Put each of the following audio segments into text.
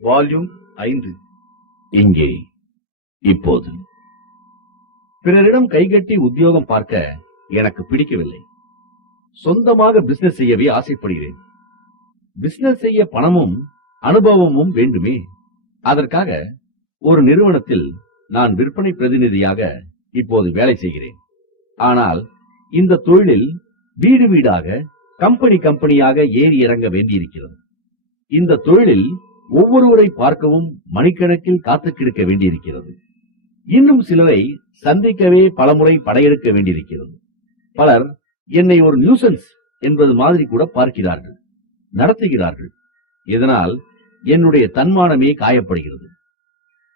Volume 5. இங்கே இப்போது பிறரிடம் கைகட்டி உத்தியோகம் பார்க்க எனக்கு பிடிக்கவில்லை. சொந்தமாக பிசினஸ் செய்யவே ஆசைப்படுகிறேன். பிசினஸ் செய்ய பணமும் அனுபவமும் வேண்டுமே. அதற்காக ஒரு நிறுவனத்தில் நான் விற்பனை பிரதிநிதியாக இப்போது வேலை செய்கிறேன். ஆனால் இந்த தொழிலில் வீடு வீடாக கம்பெனியாக ஏறி இறங்க வேண்டியிருக்கிறது. இந்த தொழிலில் ஒவ்வொருவரை பார்க்கவும் மணிக்கணக்கில் காத்து கிடக்க வேண்டியிருக்கிறது. இன்னும் சிலரை சந்திக்கவே பலமுறை படையெடுக்க வேண்டியிருக்கிறது. பலர் என்னை ஒரு நியூசன்ஸ் என்பது மாதிரி கூட பார்க்கிறார்கள், நடத்துகிறார்கள். இதனால் என்னுடைய தன்மானமே காயப்படுகிறது.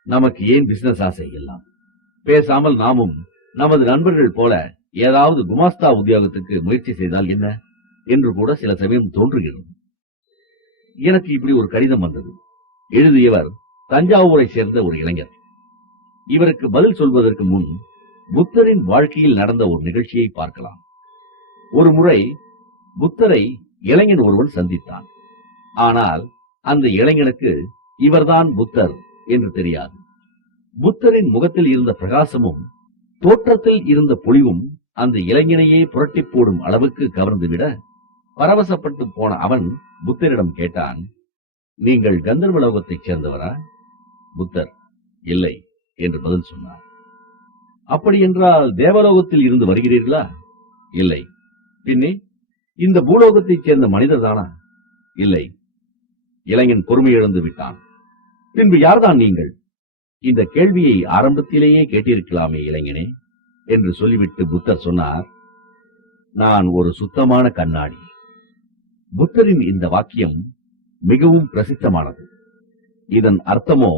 நமக்கு ஏன் பிசினஸ் ஆசை எல்லாம்? பேசாமல் நாமும் நமது நண்பர்கள் போல ஏதாவது குமாஸ்தா உத்தியோகத்துக்கு முயற்சி செய்தால் என்ன என்று கூட சில சமயம் தோன்றுகிறது. எனக்கு இப்படி ஒரு கடிதம் வந்தது. எழுதியவர் தஞ்சாவூரை சேர்ந்த ஒரு இளைஞர். இவருக்கு பதில் சொல்வதற்கு முன் புத்தரின் வாழ்க்கையில் நடந்த ஒரு நிகழ்ச்சியை பார்க்கலாம். ஒரு முறை புத்தரை இளைஞன் ஒருவன் சந்தித்தான். ஆனால் அந்த இளைஞனுக்கு இவர்தான் புத்தர் என்று தெரியாது. புத்தரின் முகத்தில் இருந்த பிரகாசமும் தோற்றத்தில் இருந்த பொலிவும் அந்த இளைஞனையே புரட்டி போடும் அளவுக்கு கவர்ந்துவிட பரவசப்பட்டு போன அவன் புத்தரிடம் கேட்டான், நீங்கள் கந்தர்வலோகத்தைச் சேர்ந்தவரா? புத்தர் இல்லை என்று பதில் சொன்னார். அப்படி என்றால் தேவலோகத்தில் இருந்து வருகிறீர்களா? இல்லை. பின்னே இந்த பூலோகத்தைச் சேர்ந்த மனிதர் தானா? இல்லை. இளைஞன் பொறுமை இழந்து விட்டான். பின்பு யார்தான் நீங்கள்? இந்த கேள்வியை ஆரம்பத்திலேயே கேட்டிருக்கலாமே இளைஞனே என்று சொல்லிவிட்டு புத்தர் சொன்னார், நான் ஒரு சுத்தமான கண்ணாடி. புத்தரின் இந்த வாக்கியம் மிகவும் பிரசித்தமானது. இதன் அர்த்தமோ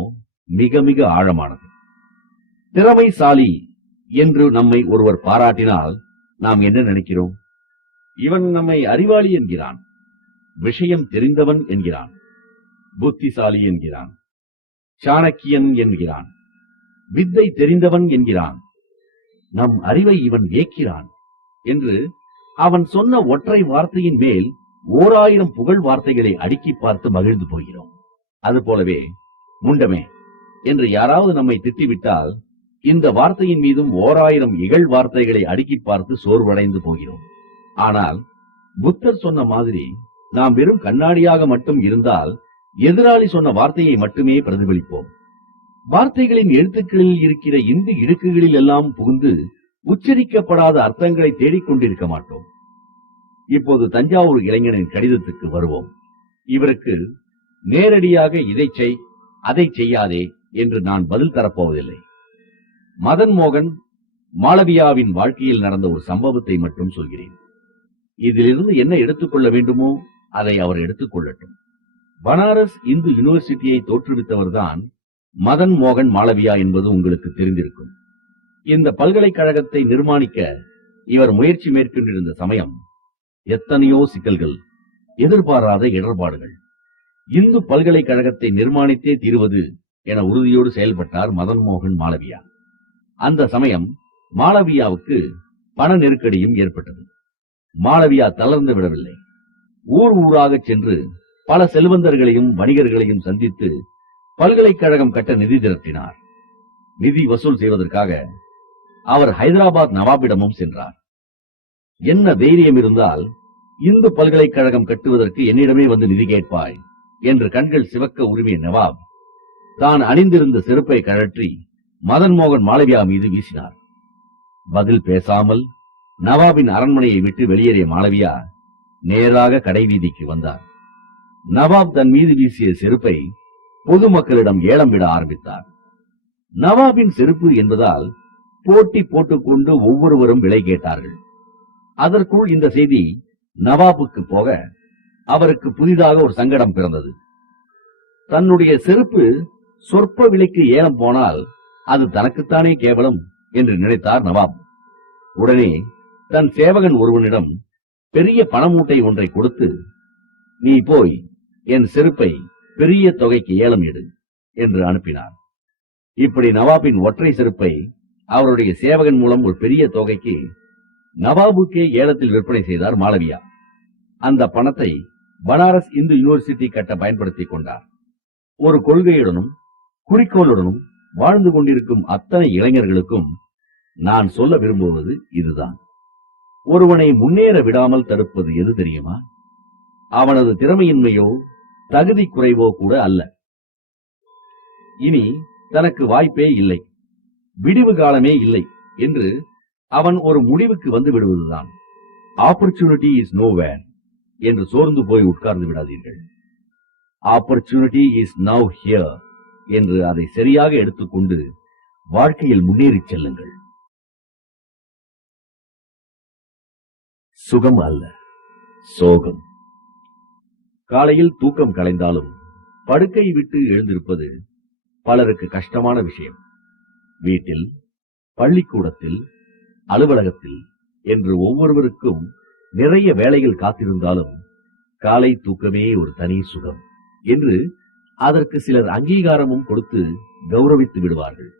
மிக மிக ஆழமானது. திறமைசாலி என்று நம்மை ஒருவர் பாராட்டினால் நாம் என்ன நினைக்கிறோம்? இவன் நம்மை அறிவாளி என்கிறான், விஷயம் தெரிந்தவன் என்கிறான், புத்திசாலி என்கிறான், சாணக்கியன் என்கிறான், வித்தை தெரிந்தவன் என்கிறான், நம் அறிவை இவன் ஏற்கிறான் என்று அவன் சொன்ன ஒற்றை வார்த்தையின் மேல் 1000 புகழ் வார்த்தைகளை அடுக்கி பார்த்து மகிழ்ந்து போகிறோம். அதுபோலவே முண்டமே என்று யாராவது நம்மை திட்டிவிட்டால் இந்த வார்த்தையின் மீதும் 1000 இகழ் வார்த்தைகளை அடுக்கி பார்த்து சோர்வடைந்து போகிறோம். ஆனால் புத்தர் சொன்ன மாதிரி நாம் வெறும் கண்ணாடியாக மட்டும் இருந்தால் எதிராளி சொன்ன வார்த்தையை மட்டுமே பிரதிபலிப்போம். வார்த்தைகளின் எழுத்துக்களில் இருக்கிற இந்து இடுக்குகளில் எல்லாம் புகுந்து உச்சரிக்கப்படாத அர்த்தங்களை தேடிக்கொண்டிருக்க மாட்டோம். இப்போது தஞ்சாவூர் இளைஞனின் கடிதத்துக்கு வருவோம். இவருக்கு நேரடியாக இதை செய் அதை செய்யாதே என்று நான் பதில் தரப்போவதில்லை. மதன் மோகன் மாளவியாவின் வாழ்க்கையில் நடந்த ஒரு சம்பவத்தை மட்டும் சொல்கிறேன். இதிலிருந்து என்ன எடுத்துக்கொள்ள வேண்டுமோ அதை அவர் எடுத்துக்கொள்ளட்டும். பனாரஸ் இந்து யூனிவர்சிட்டியை தோற்றுவித்தவர்தான் மதன் மோகன் மாளவியா என்பது உங்களுக்கு தெரிந்திருக்கும். இந்த பல்கலைக்கழகத்தை நிர்மாணிக்க இவர் முயற்சி மேற்கொண்டிருந்த சமயம் எத்தனையோ சிக்கல்கள், எதிர்பாராத இடர்பாடுகள். இந்து பல்கலைக்கழகத்தை நிர்மாணித்தே தீர்வது என உறுதியோடு செயல்பட்டார் மதன் மோகன் மாளவியா. அந்த சமயம் மாளவியாவுக்கு பண நெருக்கடியும் ஏற்பட்டது. மாளவியா தளர்ந்து விடவில்லை. ஊர் ஊராக சென்று பல செல்வந்தர்களையும் வணிகர்களையும் சந்தித்து பல்கலைக்கழகம் கட்ட நிதி திரட்டினார். நிதி வசூல் செய்வதற்காக அவர் ஹைதராபாத் நவாபிடமும் சென்றார். என்ன தைரியம் இருந்தால் இந்து பல்கலைக்கழகம் கட்டுவதற்கு என்னிடமே வந்து நிதி கேட்பாய் என்று கண்கள் சிவக்க உரிமைய நவாப் தான் அணிந்திருந்த செருப்பை கழற்றி மதன் மோகன் மாளவியா மீது வீசினார். பதில் பேசாமல் நவாபின் அரண்மனையை விட்டு வெளியேறிய மாளவியா நேராக கடைவீதிக்கு வந்தார். நவாப் தன் மீது வீசிய செருப்பை பொதுமக்களிடம் ஏலம் விட ஆரம்பித்தார். நவாபின் செருப்பு என்பதால் போட்டி போட்டுக்கொண்டு ஒவ்வொருவரும் விலை கேட்டார்கள். அதற்குள் இந்த செய்தி நவாபுக்கு போக அவருக்கு புதிதாக ஒரு சங்கடம் பிறந்தது. தன்னுடைய செருப்பு சொற்ப விலைக்கு ஏலம் போனால் அது தனக்குத்தானே கேவலம் என்று நினைத்தார் நவாப். உடனே தன் சேவகன் ஒருவனிடம் பெரிய பணமூட்டை ஒன்றை கொடுத்து, நீ போய் என் செருப்பை பெரிய தொகைக்கு ஏலம் எடு என்று அனுப்பினார். இப்படி நவாபின் ஒற்றை செருப்பை அவருடைய சேவகன் மூலம் ஒரு பெரிய தொகைக்கு நவாபுக்கே ஏலத்தில் விற்பனை செய்தார் மாளவியா. அந்த பணத்தை பனாரஸ் இந்து யூனிவர்சிட்டி கட்ட பயன்படுத்திக் கொண்டார். ஒரு கொள்கையுடனும் குறிக்கோளுடனும் வாழ்ந்து கொண்டிருக்கும் அத்தனை இளைஞர்களுக்கும் நான் சொல்ல விரும்புவது இதுதான். ஒருவனை முன்னேற விடாமல் தடுப்பது எது தெரியுமா? அவனது திறமையின்மையோ தகுதி குறைவோ கூட அல்ல. இனி தனக்கு வாய்ப்பே இல்லை, விடிவு காலமே இல்லை என்று அவன் ஒரு முடிவுக்கு வந்து விடுவதுதான். ஆப்பர்ச்சுனிட்டி இஸ் நோவேர் என்று சோர்ந்து போய் உட்கார்ந்து விடாதீர்கள். ஆப்பர்ச்சுனிட்டி இஸ் நவ் ஹியர் என்று அதை சரியாக எடுத்துக்கொண்டு வாழ்க்கையில் முன்னேறிச் செல்லுங்கள். சுகம் அல்ல, சோகம். காலையில் தூக்கம் கலைந்தாலும் படுக்கை விட்டு எழுந்திருப்பது பலருக்கு கஷ்டமான விஷயம். வீட்டில், பள்ளிக்கூடத்தில், அலுவலகத்தில் என்று ஒவ்வொருவருக்கும் நிறைய வேலைகள் காத்திருந்தாலும் காலை தூக்கமே ஒரு தனி சுகம் என்று அதற்கு சிலர் அங்கீகாரமும் கொடுத்து கௌரவித்து விடுவார்கள்.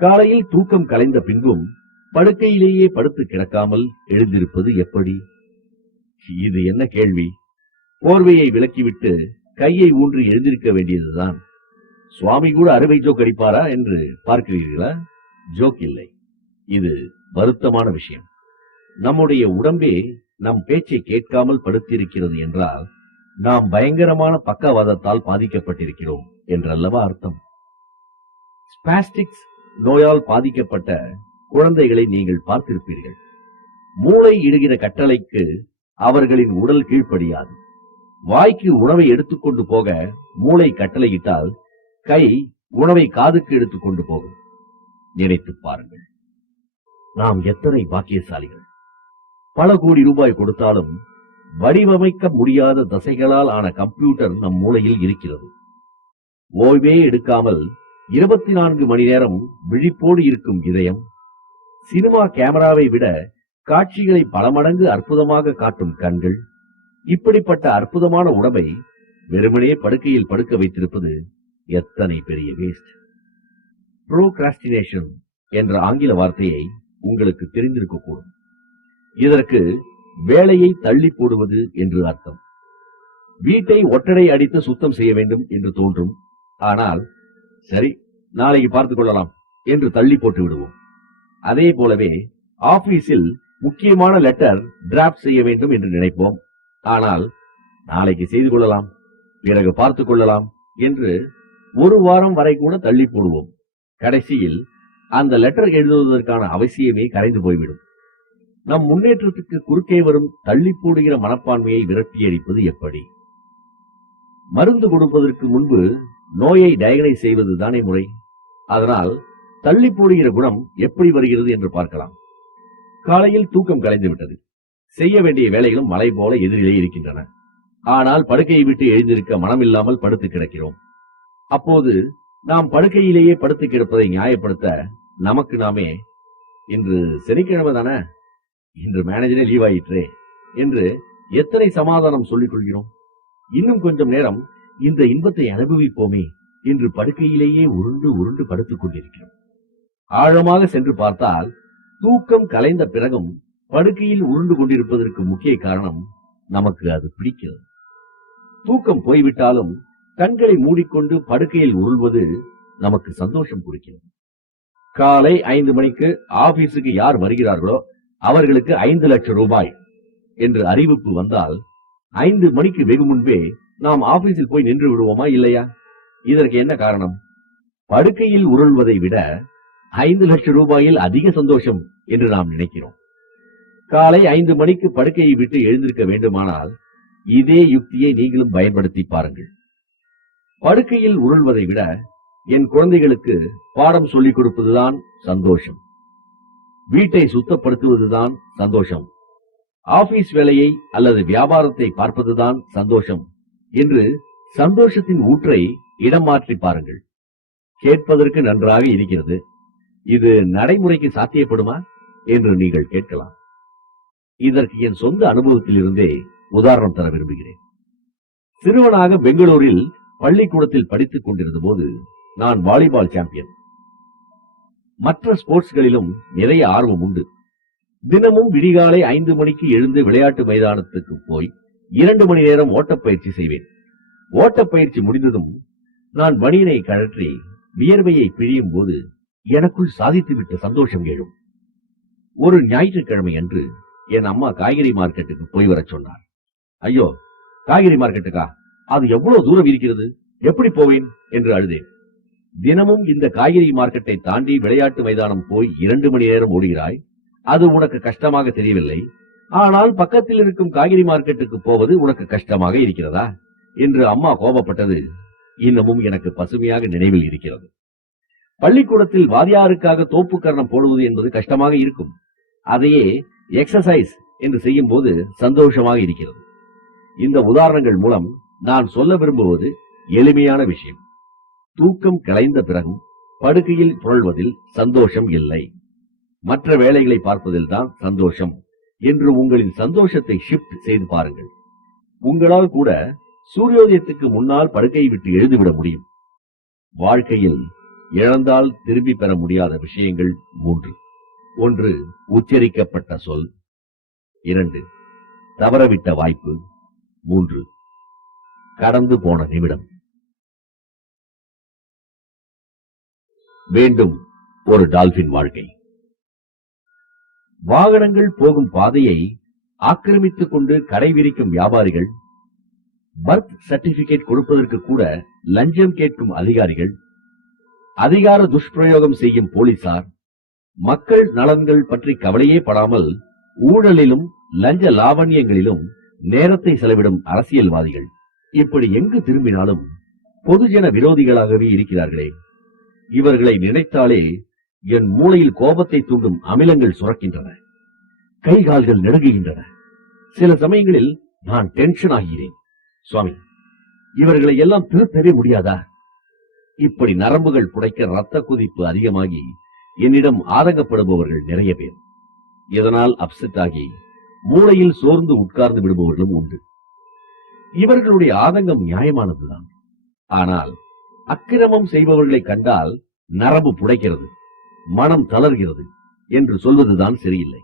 காலையில் தூக்கம் கலைந்த பின்பும் படுக்கையிலேயே படுத்து கிடக்காமல் எழுந்திருப்பது எப்படி? இது என்ன கேள்வி? போர்வையை விலக்கிவிட்டு கையை ஊன்றி எழுந்திருக்க வேண்டியதுதான். சுவாமி கூட அறுவை ஜோக் அடிப்பாரா என்று பார்க்கிறீர்களா? ஜோக் இல்லை, இது வருத்தமான விஷயம். நம்முடைய உடம்பே நம் பேச்சை கேட்காமல் படுத்திருக்கிறது என்றால் நாம் பயங்கரமான பக்கவாதத்தால் பாதிக்கப்பட்டிருக்கிறோம் என்றல்லவா அர்த்தம். ஸ்பாஸ்டிக்ஸ் நோயால் பாதிக்கப்பட்ட குழந்தைகளை நீங்கள் பார்த்திருப்பீர்கள். மூளை இடுகிற கட்டளைக்கு அவர்களின் உடல் கீழ்ப்படியாது. வாய்க்கு உணவை எடுத்துக்கொண்டு போக மூளை கட்டளையிட்டால் கை உணவை காதுக்கு எடுத்துக்கொண்டு போகும். நினைத்து பாருங்கள், நாம் எத்தனை பாக்கியசாலிகள். பல கோடி ரூபாய் கொடுத்தாலும் வடிவமைக்க முடியாத தசைகளால் ஆன கம்ப்யூட்டர் நம் மூளையில் இருக்கிறது. ஓய்வே எடுக்காமல் 24 மணி நேரம் விழிப்போடு இருக்கும் இதயம், சினிமா கேமராவை விட காட்சிகளை பல மடங்கு அற்புதமாக காட்டும் கண்கள், இப்படிப்பட்ட அற்புதமான உடம்பை வெறுமனே படுக்கையில் படுக்க வைத்திருப்பது எத்தனை பெரிய வேஸ்ட். ப்ரோக்ராஸ்டினேஷன் என்ற ஆங்கில வார்த்தையை உங்களுக்கு தெரிந்திருக்கக்கூடும். இதற்கு வேலையை தள்ளி போடுவது என்று அர்த்தம். வீட்டை ஒட்டடை அடித்து சுத்தம் செய்ய வேண்டும் என்று தோன்றும். ஆனால் சரி, நாளைக்கு பார்த்துக் கொள்ளலாம் என்று தள்ளி போட்டு விடுவோம். அதே போலவே ஆபீஸில் முக்கியமான லெட்டர் டிராப்ட் செய்ய வேண்டும் என்று நினைப்போம். ஆனால் நாளைக்கு செய்து கொள்ளலாம், பிறகு பார்த்துக் கொள்ளலாம் என்று ஒரு வாரம் வரை கூட தள்ளி போடுவோம். கடைசியில் அந்த லெட்டர் எழுதுவதற்கான அவசியமே கரைந்து போய்விடும். நம் முன்னேற்றத்துக்கு குறுக்கே வரும் தள்ளி போடுகிற மனப்பான்மையை விரட்டி அடிப்பது எப்படி? மருந்து கொடுப்பதற்கு முன்பு நோயை டயக்னைஸ் செய்வது தானே முறை. அதனால் தள்ளி போடுகிற குணம் எப்படி வருகிறது என்று பார்க்கலாம். காலையில் தூக்கம் கலைந்து விட்டது. செய்ய வேண்டிய வேலைகளும் மலை போல எதிரிலே இருக்கின்றன. ஆனால் படுக்கையை விட்டு எழுந்திருக்க மனமில்லாமல் படுத்து கிடக்கிறோம். அப்போது நாம் படுக்கையிலேயே படுத்து கிடப்பதை நியாயப்படுத்த நமக்கு நாமே, இன்று சனிக்கிழமை தானே, இன்று மேனேஜரே லீவ் ஆயிற்றே என்று எத்தனை சமாதானம் சொல்லிக் கொள்கிறோம். இன்னும் கொஞ்சம் நேரம் இந்த இன்பத்தை அனுபவிப்போமே என்று படுக்கையிலேயே உருண்டு உருண்டு படுத்துக் கொண்டிருக்கிறோம். ஆழமாக சென்று பார்த்தால் தூக்கம் கலைந்த பிறகும் படுக்கையில் உருண்டு கொண்டிருப்பதற்கு முக்கிய காரணம் நமக்கு அது பிடிக்கிறது. தூக்கம் போய்விட்டாலும் கண்களை மூடிக்கொண்டு படுக்கையில் உருள்வது நமக்கு சந்தோஷம் கொடுக்கிறது. காலை 5 மணிக்கு ஆபீஸுக்கு யார் வருகிறார்களோ அவர்களுக்கு 5 லட்சம் ரூபாய் என்று அறிவிப்பு வந்தால் 5 மணிக்கு வெகு முன்பே நாம் ஆபீஸில் போய் நின்று விடுவோமா இல்லையா? இதற்கு என்ன காரணம்? படுக்கையில் உருள்வதை விட 5 லட்சம் ரூபாயில் அதிக சந்தோஷம் என்று நாம் நினைக்கிறோம். காலை 5 மணிக்கு படுக்கையை விட்டு எழுந்திருக்க வேண்டுமானால் இதே யுக்தியை நீங்களும் பயன்படுத்தி பாருங்கள். படுக்கையில் உருள்வதை விட என் குழந்தைகளுக்கு பாடம் சொல்லிக் கொடுப்பதுதான் சந்தோஷம், வீட்டை சுத்தப்படுத்துவதுதான் சந்தோஷம், ஆபீஸ் வேலையை அல்லது வியாபாரத்தை பார்ப்பதுதான் சந்தோஷம் என்று சந்தோஷத்தின் ஊற்றை இடம் மாற்றி பாருங்கள். கேட்பதற்கு நன்றாக இருக்கிறது, இது நடைமுறைக்கு சாத்தியப்படுமா என்று நீங்கள் கேட்கலாம். இதற்கு என் சொந்த அனுபவத்தில் இருந்தே உதாரணம் தர விரும்புகிறேன். சிறுவனாக பெங்களூரில் பள்ளிக்கூடத்தில் படித்துக் கொண்டிருந்த போது நான் வாலிபால் சாம்பியன். மற்ற ஸ்போர்ட்ஸ்களிலும் நிறைய ஆர்வம் உண்டு. தினமும் விடிகாலை 5 மணிக்கு எழுந்து விளையாட்டு மைதானத்துக்கு போய் 2 மணி நேரம் ஓட்டப்பயிற்சி செய்வேன். ஓட்டப்பயிற்சி முடிந்ததும் நான் பனியனை கழற்றி வியர்வையை பிழியும் போது எனக்குள் சாதித்துவிட்ட சந்தோஷம் எழும். ஒரு ஞாயிற்றுக்கிழமை அன்று என் அம்மா காய்கறி மார்க்கெட்டுக்கு போய் வரச் சொன்னார். ஐயோ, காய்கறி மார்க்கெட்டுக்கா? அது எவ்வளவு தூரம் இருக்கிறது, எப்படி போவேன் என்று அழுதேன். தினமும் இந்த காய்கறி மார்க்கெட்டை தாண்டி விளையாட்டு மைதானம் போய் 2 மணி நேரம் ஓடுகிறாய், அது உனக்கு கஷ்டமாக தெரியவில்லை. ஆனால் பக்கத்தில் இருக்கும் காய்கறி மார்க்கெட்டுக்கு போவது உனக்கு கஷ்டமாக இருக்கிறதா என்று அம்மா கோபப்பட்டது இன்னமும் எனக்கு பசுமையாக நினைவில் இருக்கிறது. பள்ளிக்கூடத்தில் வாரியாருக்காக தோப்பு கரணம் போடுவது என்பது கஷ்டமாக இருக்கும். அதையே எக்ஸசைஸ் என்று செய்யும் போது சந்தோஷமாக இருக்கிறது. இந்த உதாரணங்கள் மூலம் நான் சொல்ல விரும்புவது எளிமையான விஷயம். தூக்கம் கலைந்த பிறகும் படுக்கையில் புரள்வதில் சந்தோஷம் இல்லை, மற்ற வேலைகளை பார்ப்பதில் தான் சந்தோஷம் என்று உங்களின் சந்தோஷத்தை ஷிப்ட் செய்து பாருங்கள். உங்களால் கூட சூரியோதயத்துக்கு முன்னால் படுக்கையை விட்டு எழுந்துவிட முடியும். வாழ்க்கையில் இழந்தால் திரும்பி பெற முடியாத விஷயங்கள் 3. 1. உச்சரிக்கப்பட்ட சொல். 2. தவறவிட்ட வாய்ப்பு. 3. கடந்து போன நிமிடம். வேண்டும் ஒரு டால்பின் வாழ்க்கை. வாகனங்கள் போகும் பாதையை ஆக்கிரமித்துக் கொண்டு கடை விரிக்கும் வியாபாரிகள், பர்த் சர்டிபிகேட் கொடுப்பதற்கு கூட லஞ்சம் கேட்கும் அதிகாரிகள், அதிகார துஷ்பிரயோகம் செய்யும் போலீசார், மக்கள் நலன்கள் பற்றி கவலையே படாமல் ஊழலிலும் லஞ்ச லாவண்யங்களிலும் நேரத்தை செலவிடும் அரசியல்வாதிகள், இப்படி எங்கு திரும்பினாலும் பொதுஜன விரோதிகளாகவே இருக்கிறார்களே. இவர்களை நினைத்தாலே என் மூளையில் கோபத்தை தூண்டும் அமிலங்கள் சுரக்கின்றன, கைகால்கள் நடுங்குகின்றன. சில சமயங்களில் நான் டென்ஷன் ஆகிறேன். சுவாமி, இவர்களை எல்லாம் திருத்தவே முடியாதா? இப்படி நரம்புகள் புடைக்க ரத்த கொதிப்பு அதிகமாகி என்னிடம் ஆதங்கப்படுபவர்கள் நிறைய பேர். இதனால் அப்செட் ஆகி மூளையில் சோர்ந்து உட்கார்ந்து விடுபவர்களும் உண்டு. இவர்களுடைய ஆதங்கம் நியாயமானதுதான். ஆனால் அக்கிரமம் செய்பவர்களை கண்டால் நரம்பு புடைக்கிறது, மனம் தளர்கிறது என்று சொல்வதுதான் சரியில்லை.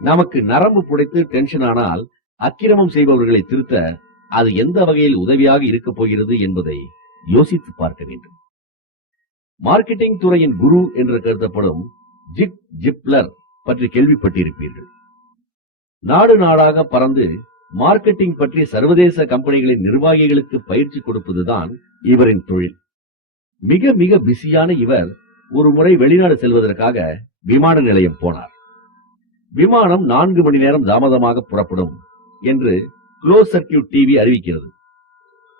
நமக்கு நரம்பு புடைத்து டென்ஷன் ஆனால் அக்கிரமம் செய்பவர்களை திருத்த அது எந்த வகையில் உதவியாக இருக்கப் போகிறது என்பதை யோசித்து பார்க்க வேண்டும். மார்க்கெட்டிங் துறையின் குரு என்று கருதப்படும் ஜிக் ஜிப்லர் பற்றி கேள்விப்பட்டிருப்பீர்கள். நாடு நாடாக பறந்து மார்க்கெட்டிங் பற்றி சர்வதேச கம்பெனிகளின் நிர்வாகிகளுக்கு பயிற்சி கொடுப்பதுதான் இவரின் தொழில். மிக மிக பிஸியான இவர் ஒரு முறை வெளிநாடு செல்வதற்காக விமான நிலையம் போனார். விமானம் 4 மணி நேரம் தாமதமாக புறப்படும் என்று க்ளோஸ் சர்க்கியூட் டிவி அறிவிக்கிறது.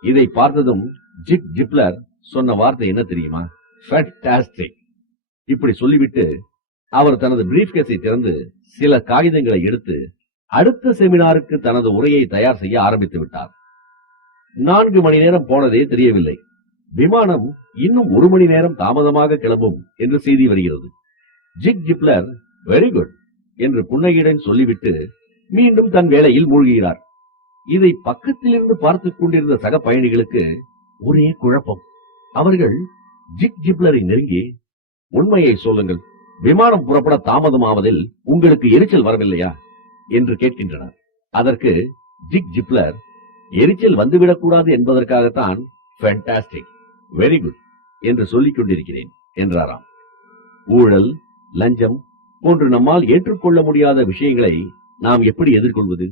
இதை பார்த்ததும் ஜிக் ஜிப்லர் சொன்ன வார்த்தை என்ன தெரியுமா? ஃபேண்டாஸ்டிக். இப்படி சொல்லிவிட்டு அவர் தனது பிரீஃப் கேஸை திறந்து சில காகிதங்களை எடுத்து அடுத்த செமினாருக்கு தனது உரையை தயார் செய்ய ஆரம்பித்து விட்டார். 4 மணி நேரம் போனதே தெரியவில்லை. விமானம் இன்னும் 1 மணி நேரம் தாமதமாக கிளம்பும் என்று செய்தி வருகிறது. ஜிக் ஜிப்லர் வெரி குட் என்று புன்னகையுடன் சொல்லிவிட்டு மீண்டும் தன் வேலையில் மூழ்கிறார். இதை பக்கத்திலிருந்து பார்த்துக் கொண்டிருந்த சக பயணிகளுக்கு ஒரே குழப்பம். அவர்கள் ஜிக் ஜிப்லரை நெருங்கி, உண்மையை சொல்லுங்கள், விமானம் புறப்பட தாமதமாவதில் உங்களுக்கு எரிச்சல் வரவில்லையா என்று கேட்கின்றனர். அதற்கு ஜிக் ஜிப்லர், எரிச்சல் வந்துவிடக்கூடாது என்பதற்காகத்தான் ஃபேண்டாஸ்டிக், வெரி குட் என்று சொல்லிக் கொண்டிருக்கிறேன் என்றாராம். ஊழல், லஞ்சம் போன்று நம்மால் ஏற்றுக்கொள்ள முடியாத விஷயங்களை நாம் எப்படி எதிர்கொள்வது?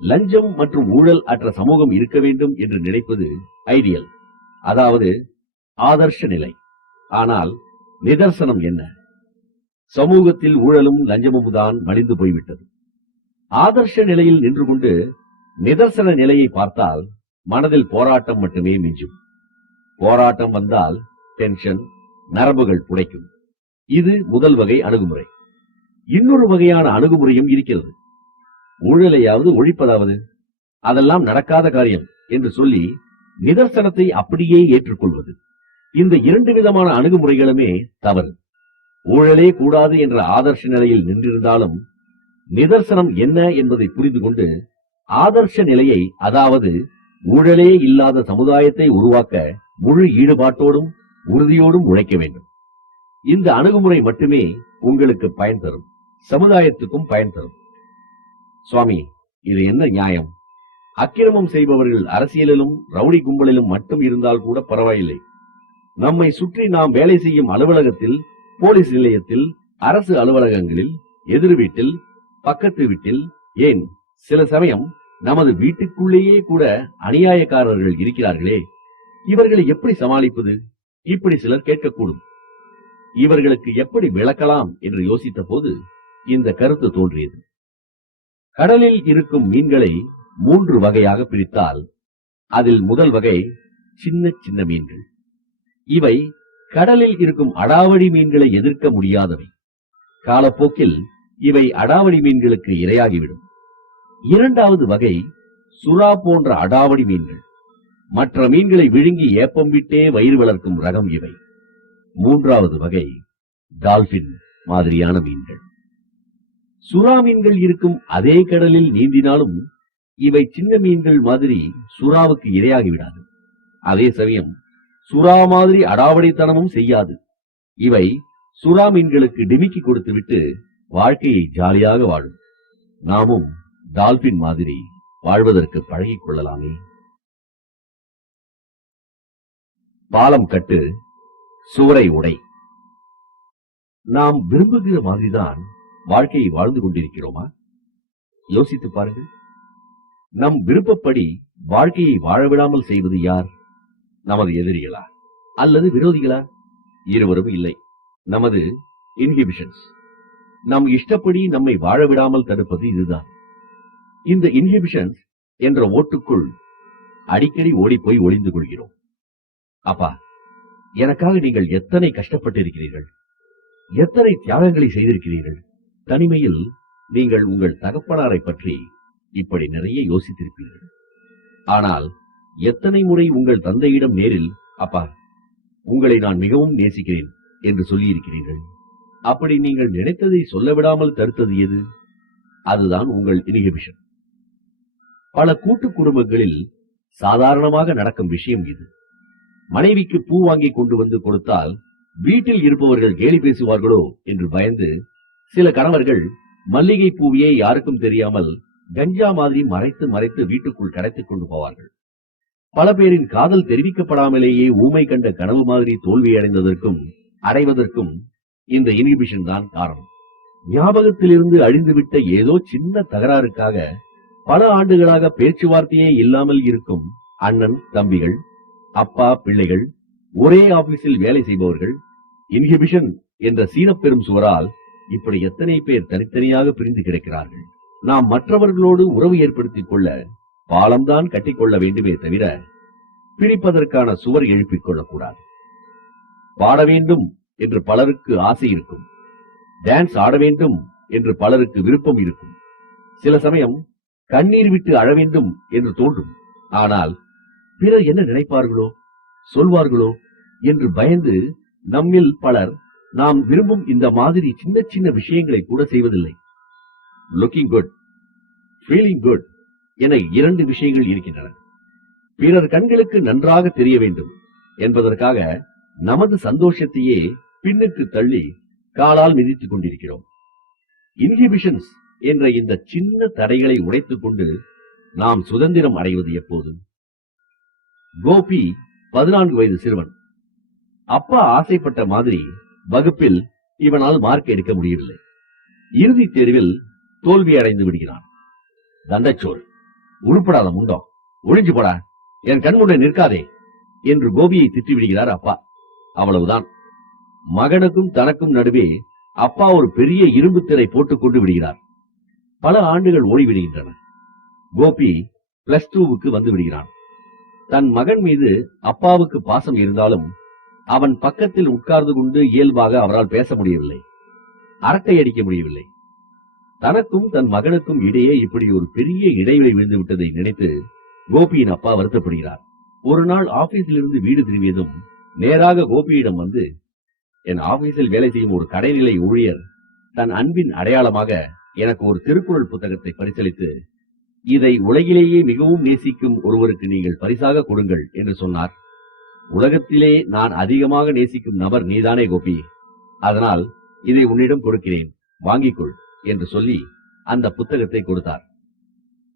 லஞ்சம் மற்றும் ஊழல் அற்ற சமூகம் இருக்க வேண்டும் என்று நினைப்பது ஐடியல், அதாவது ஆதர்ஷ நிலை. ஆனால் நிதர்சனம் என்ன? சமூகத்தில் ஊழலும் லஞ்சமும் தான் மலிந்து போய்விட்டது. ஆதர்ஷ நிலையில் நின்று கொண்டு நிதர்சன நிலையை பார்த்தால் மனதில் போராட்டம் மட்டுமே மிஞ்சும். போராட்டம் வந்தால் டென்ஷன், நரம்புகள் புடைக்கும். இது முதல் வகை அணுகுமுறை. இன்னொரு வகையான அணுகுமுறையும் இருக்கிறது. ஊழலையாவது ஒழிப்பதாவது, அதெல்லாம் நடக்காத காரியம் என்று சொல்லி நிதர்சனத்தை அப்படியே ஏற்றுக்கொள்வது. இந்த 2 விதமான அணுகுமுறைகளுமே தவறு. ஊழலே கூடாது என்ற ஆதர்ஷ நிலையில் நின்றிருந்தாலும் நிதர்சனம் என்ன என்பதை புரிந்து கொண்டு ஆதர்ஷ நிலையை, அதாவது ஊழலே இல்லாத சமுதாயத்தை உருவாக்க முழு ஈடுபாட்டோடும் உறுதியோடும் உழைக்க வேண்டும். இந்த அணுகுமுறை மட்டுமே உங்களுக்கு பயன் தரும், சமுதாயத்துக்கும் பயன் தரும். சுவாமி, இது என்ன நியாயம்? அக்கிரமம் செய்பவர்கள் அரசியலிலும் ரவுடி கும்பலிலும் மட்டும் இருந்தால் கூட பரவாயில்லை. நம்மை சுற்றி நாம் வேலை செய்யும் அலுவலகத்தில், போலீஸ் நிலையத்தில், அரசு அலுவலகங்களில், எதிர் வீட்டில், பக்கத்து வீட்டில், ஏன் சில சமயம் நமது வீட்டுக்குள்ளேயே கூட அநியாயக்காரர்கள் இருக்கிறார்களே, இவர்களை எப்படி சமாளிப்பது? இப்படி சிலர் கேட்கக்கூடும். இவர்களுக்கு எப்படி விளக்கலாம் என்று யோசித்த போது இந்த கருத்து தோன்றியது. கடலில் இருக்கும் மீன்களை 3 வகையாக பிரித்தால் அதில் முதல் வகை சின்ன சின்ன மீன்கள். இவை கடலில் இருக்கும் அடாவடி மீன்களை எதிர்க்க முடியாதவை. காலப்போக்கில் இவை அடாவடி மீன்களுக்கு இரையாகிவிடும். இரண்டாவது வகை சுறா போன்ற அடாவடி மீன்கள். மற்ற மீன்களை விழுங்கி ஏப்பம் விட்டே வயிறு வளர்க்கும் ரகம் இவை. மூன்றாவது வகை டால்பின் மாதிரியான மீன்கள். சுறா மீன்கள் இருக்கும் அதே கடலில் நீந்தினாலும் இவை சின்ன மீன்கள் மாதிரி சுறாவுக்கு இரையாகிவிடாது. அதே சமயம் சுறா மாதிரி அடாவடித்தனமும் செய்யாது. இவை சுறா மீன்களுக்கு டிமிக்கி கொடுத்துவிட்டு வாழ்க்கையை ஜாலியாக வாழும். நாமும் டால்பின் மாதிரி வாழ்வதற்கு பழகிக் கொள்ளலாமே. பாலம் கட்டு, சுவரை உடை. நாம் விரும்புகிற மாதிரிதான் வாழ்க்கையை வாழ்ந்து கொண்டிருக்கிறோமா? யோசித்து பாருங்கள். நம் விருப்பப்படி வாழ்க்கையை வாழவிடாமல் செய்வது யார்? நமது எதிரிகளா அல்லது விரோதிகளா? இருவரும் இல்லை. நமது இன்ஹிபிஷன்ஸ். நம் இஷ்டப்படி நம்மை வாழவிடாமல் தடுப்பது இதுதான். இந்த இன்ஹிபிஷன்ஸ் என்ற ஓட்டுக்குள் அடிக்கடி ஓடிப்போய் ஒளிந்து கொள்கிறோம். அப்பா, எனக்காக நீங்கள் எத்தனை கஷ்டப்பட்டிருக்கிறீர்கள், எத்தனை தியாகங்களை செய்திருக்கிறீர்கள். தனிமையில் நீங்கள் உங்கள் தகப்பனாரை பற்றி இப்படி நிறைய யோசித்திருப்பீர்கள். ஆனால் எத்தனை முறை உங்கள் தந்தையிடம் நேரில், அப்பா, உங்களை நான் மிகவும் நேசிக்கிறேன் என்று சொல்லியிருக்கிறீர்கள். அப்படி நீங்கள் நினைத்ததை சொல்ல விடாமல் தடுத்தது எது? அதுதான் உங்கள் இன்ஹிபிஷன். பல கூட்டு குடும்பங்களில் சாதாரணமாக நடக்கும் விஷயம் இது. மனைவிக்கு பூ வாங்கி கொண்டு வந்து கொடுத்தால் வீட்டில் இருப்பவர்கள் கேலி பேசுவார்களோ என்று பயந்து சில கணவர்கள் மல்லிகை பூவையே யாருக்கும் தெரியாமல் கஞ்சா மாதிரி மறைத்து மறைத்து வீட்டுக்குள் கரைத்துக் கொண்டு போவார்கள். பல பேரின் காதல் தெரிவிக்கப்படாமலேயே ஊமை கண்ட கனவு மாதிரி தோல்வியடைந்ததற்கும் அடைவதற்கும் இந்த இன்ஹிபிஷன் தான் காரணம். ஞாபகத்திலிருந்து அழிந்துவிட்ட ஏதோ சின்ன தகராறுக்காக பல ஆண்டுகளாக பேச்சுவார்த்தையே இல்லாமல் இருக்கும் அண்ணன் தம்பிகள், அப்பா பிள்ளைகள், ஒரே ஆபீஸில் வேலை செய்பவர்கள், இன்ஹிபிஷன் என்ற சீனப்பெரும் சுவரால் இப்படி எத்தனை பேர் தனித்தனியாக பிரிந்து கிடக்கிறார்கள். நாம் மற்றவர்களோடு உறவு ஏற்படுத்திக் கொள்ள பாலம்தான் கட்டிக்கொள்ள வேண்டுமே தவிர பிரிப்பதற்கான சுவர் எழுப்பிக் கொள்ளக்கூடாது. பாட வேண்டும் என்று பலருக்கு ஆசை இருக்கும். டான்ஸ் ஆட வேண்டும் என்று பலருக்கு விருப்பம் இருக்கும். சில சமயம் கண்ணீர் விட்டு அழ வேண்டும் என்று தோன்றும். ஆனால் பிறர் என்ன நினைப்பார்களோ, சொல்வார்களோ என்று பயந்து நம்மில் பலர் நாம் விரும்பும் இந்த மாதிரி சின்ன சின்ன விஷயங்களை கூட செய்வதில்லை. லுக்கிங் குட், ஃபீலிங் குட் என 2 விஷயங்கள் இருக்கின்றன. பிறர் கண்களுக்கு நன்றாக தெரிய வேண்டும் என்பதற்காக நமது சந்தோஷத்தையே பின்னுக்கு தள்ளி காலால் மிதித்துக் கொண்டிருக்கிறோம். இன்ஹிபிஷன்ஸ் என்ற இந்த சின்ன தடைகளை உடைத்துக் கொண்டு நாம் சுதந்திரம் அடைவது எப்போது? கோபி 14 வயது சிறுவன். அப்பா ஆசைப்பட்ட மாதிரி வகுப்பில் இவனால் மார்க் எடுக்க முடியவில்லை. இறுதித் தேர்வில் தோல்வி அடைந்து விடுகிறான். தண்டச்சோர், உருப்படாத முண்டம், ஒளிஞ்சு போடா, என் கண்முன்னே நிற்காதே என்று கோபியை திட்டிவிடுகிறார் அப்பா. அவ்வளவுதான். மகனுக்கும் தனக்கும் நடுவே அப்பா ஒரு பெரிய இரும்பு திரை போட்டுக் கொண்டு விடுகிறார். பல ஆண்டுகள் ஓடிவிடுகின்றன. கோபி +2க்கு வந்து விடுகிறான். தன் மகன் மீது அப்பாவுக்கு பாசம் இருந்தாலும் அவன் பக்கத்தில் உட்கார்ந்து கொண்டு இயல்பாக அவரால் பேச முடியவில்லை, அரட்டை அடிக்க முடியவில்லை. தனக்கும் தன் மகனுக்கும் இடையே இப்படி ஒரு பெரிய இடைவெளி விழுந்து விட்டதை நினைத்து கோபியின் அப்பா வருத்தப்படுகிறார். ஒரு நாள் ஆபீஸிலிருந்து வீடு திரும்பியதும் நேராக கோபியிடம் வந்து, என் ஆபீஸில் வேலை செய்யும் ஒரு கடைநிலை ஊழியர் தன் அன்பின் அடையாளமாக எனக்கு ஒரு திருக்குறள் புத்தகத்தை பரிசளித்து, இதை உலகிலேயே மிகவும் நேசிக்கும் ஒருவருக்கு நீங்கள் பரிசாக கொடுங்கள் என்று சொன்னார். உலகத்திலே நான் அதிகமாக நேசிக்கும் நபர் நீதானே கோபி, அதனால் இதை உன்னிடம் கொடுக்கிறேன், வாங்கிக்கொள் என்று சொல்லி அந்த புத்தகத்தை கொடுத்தார்.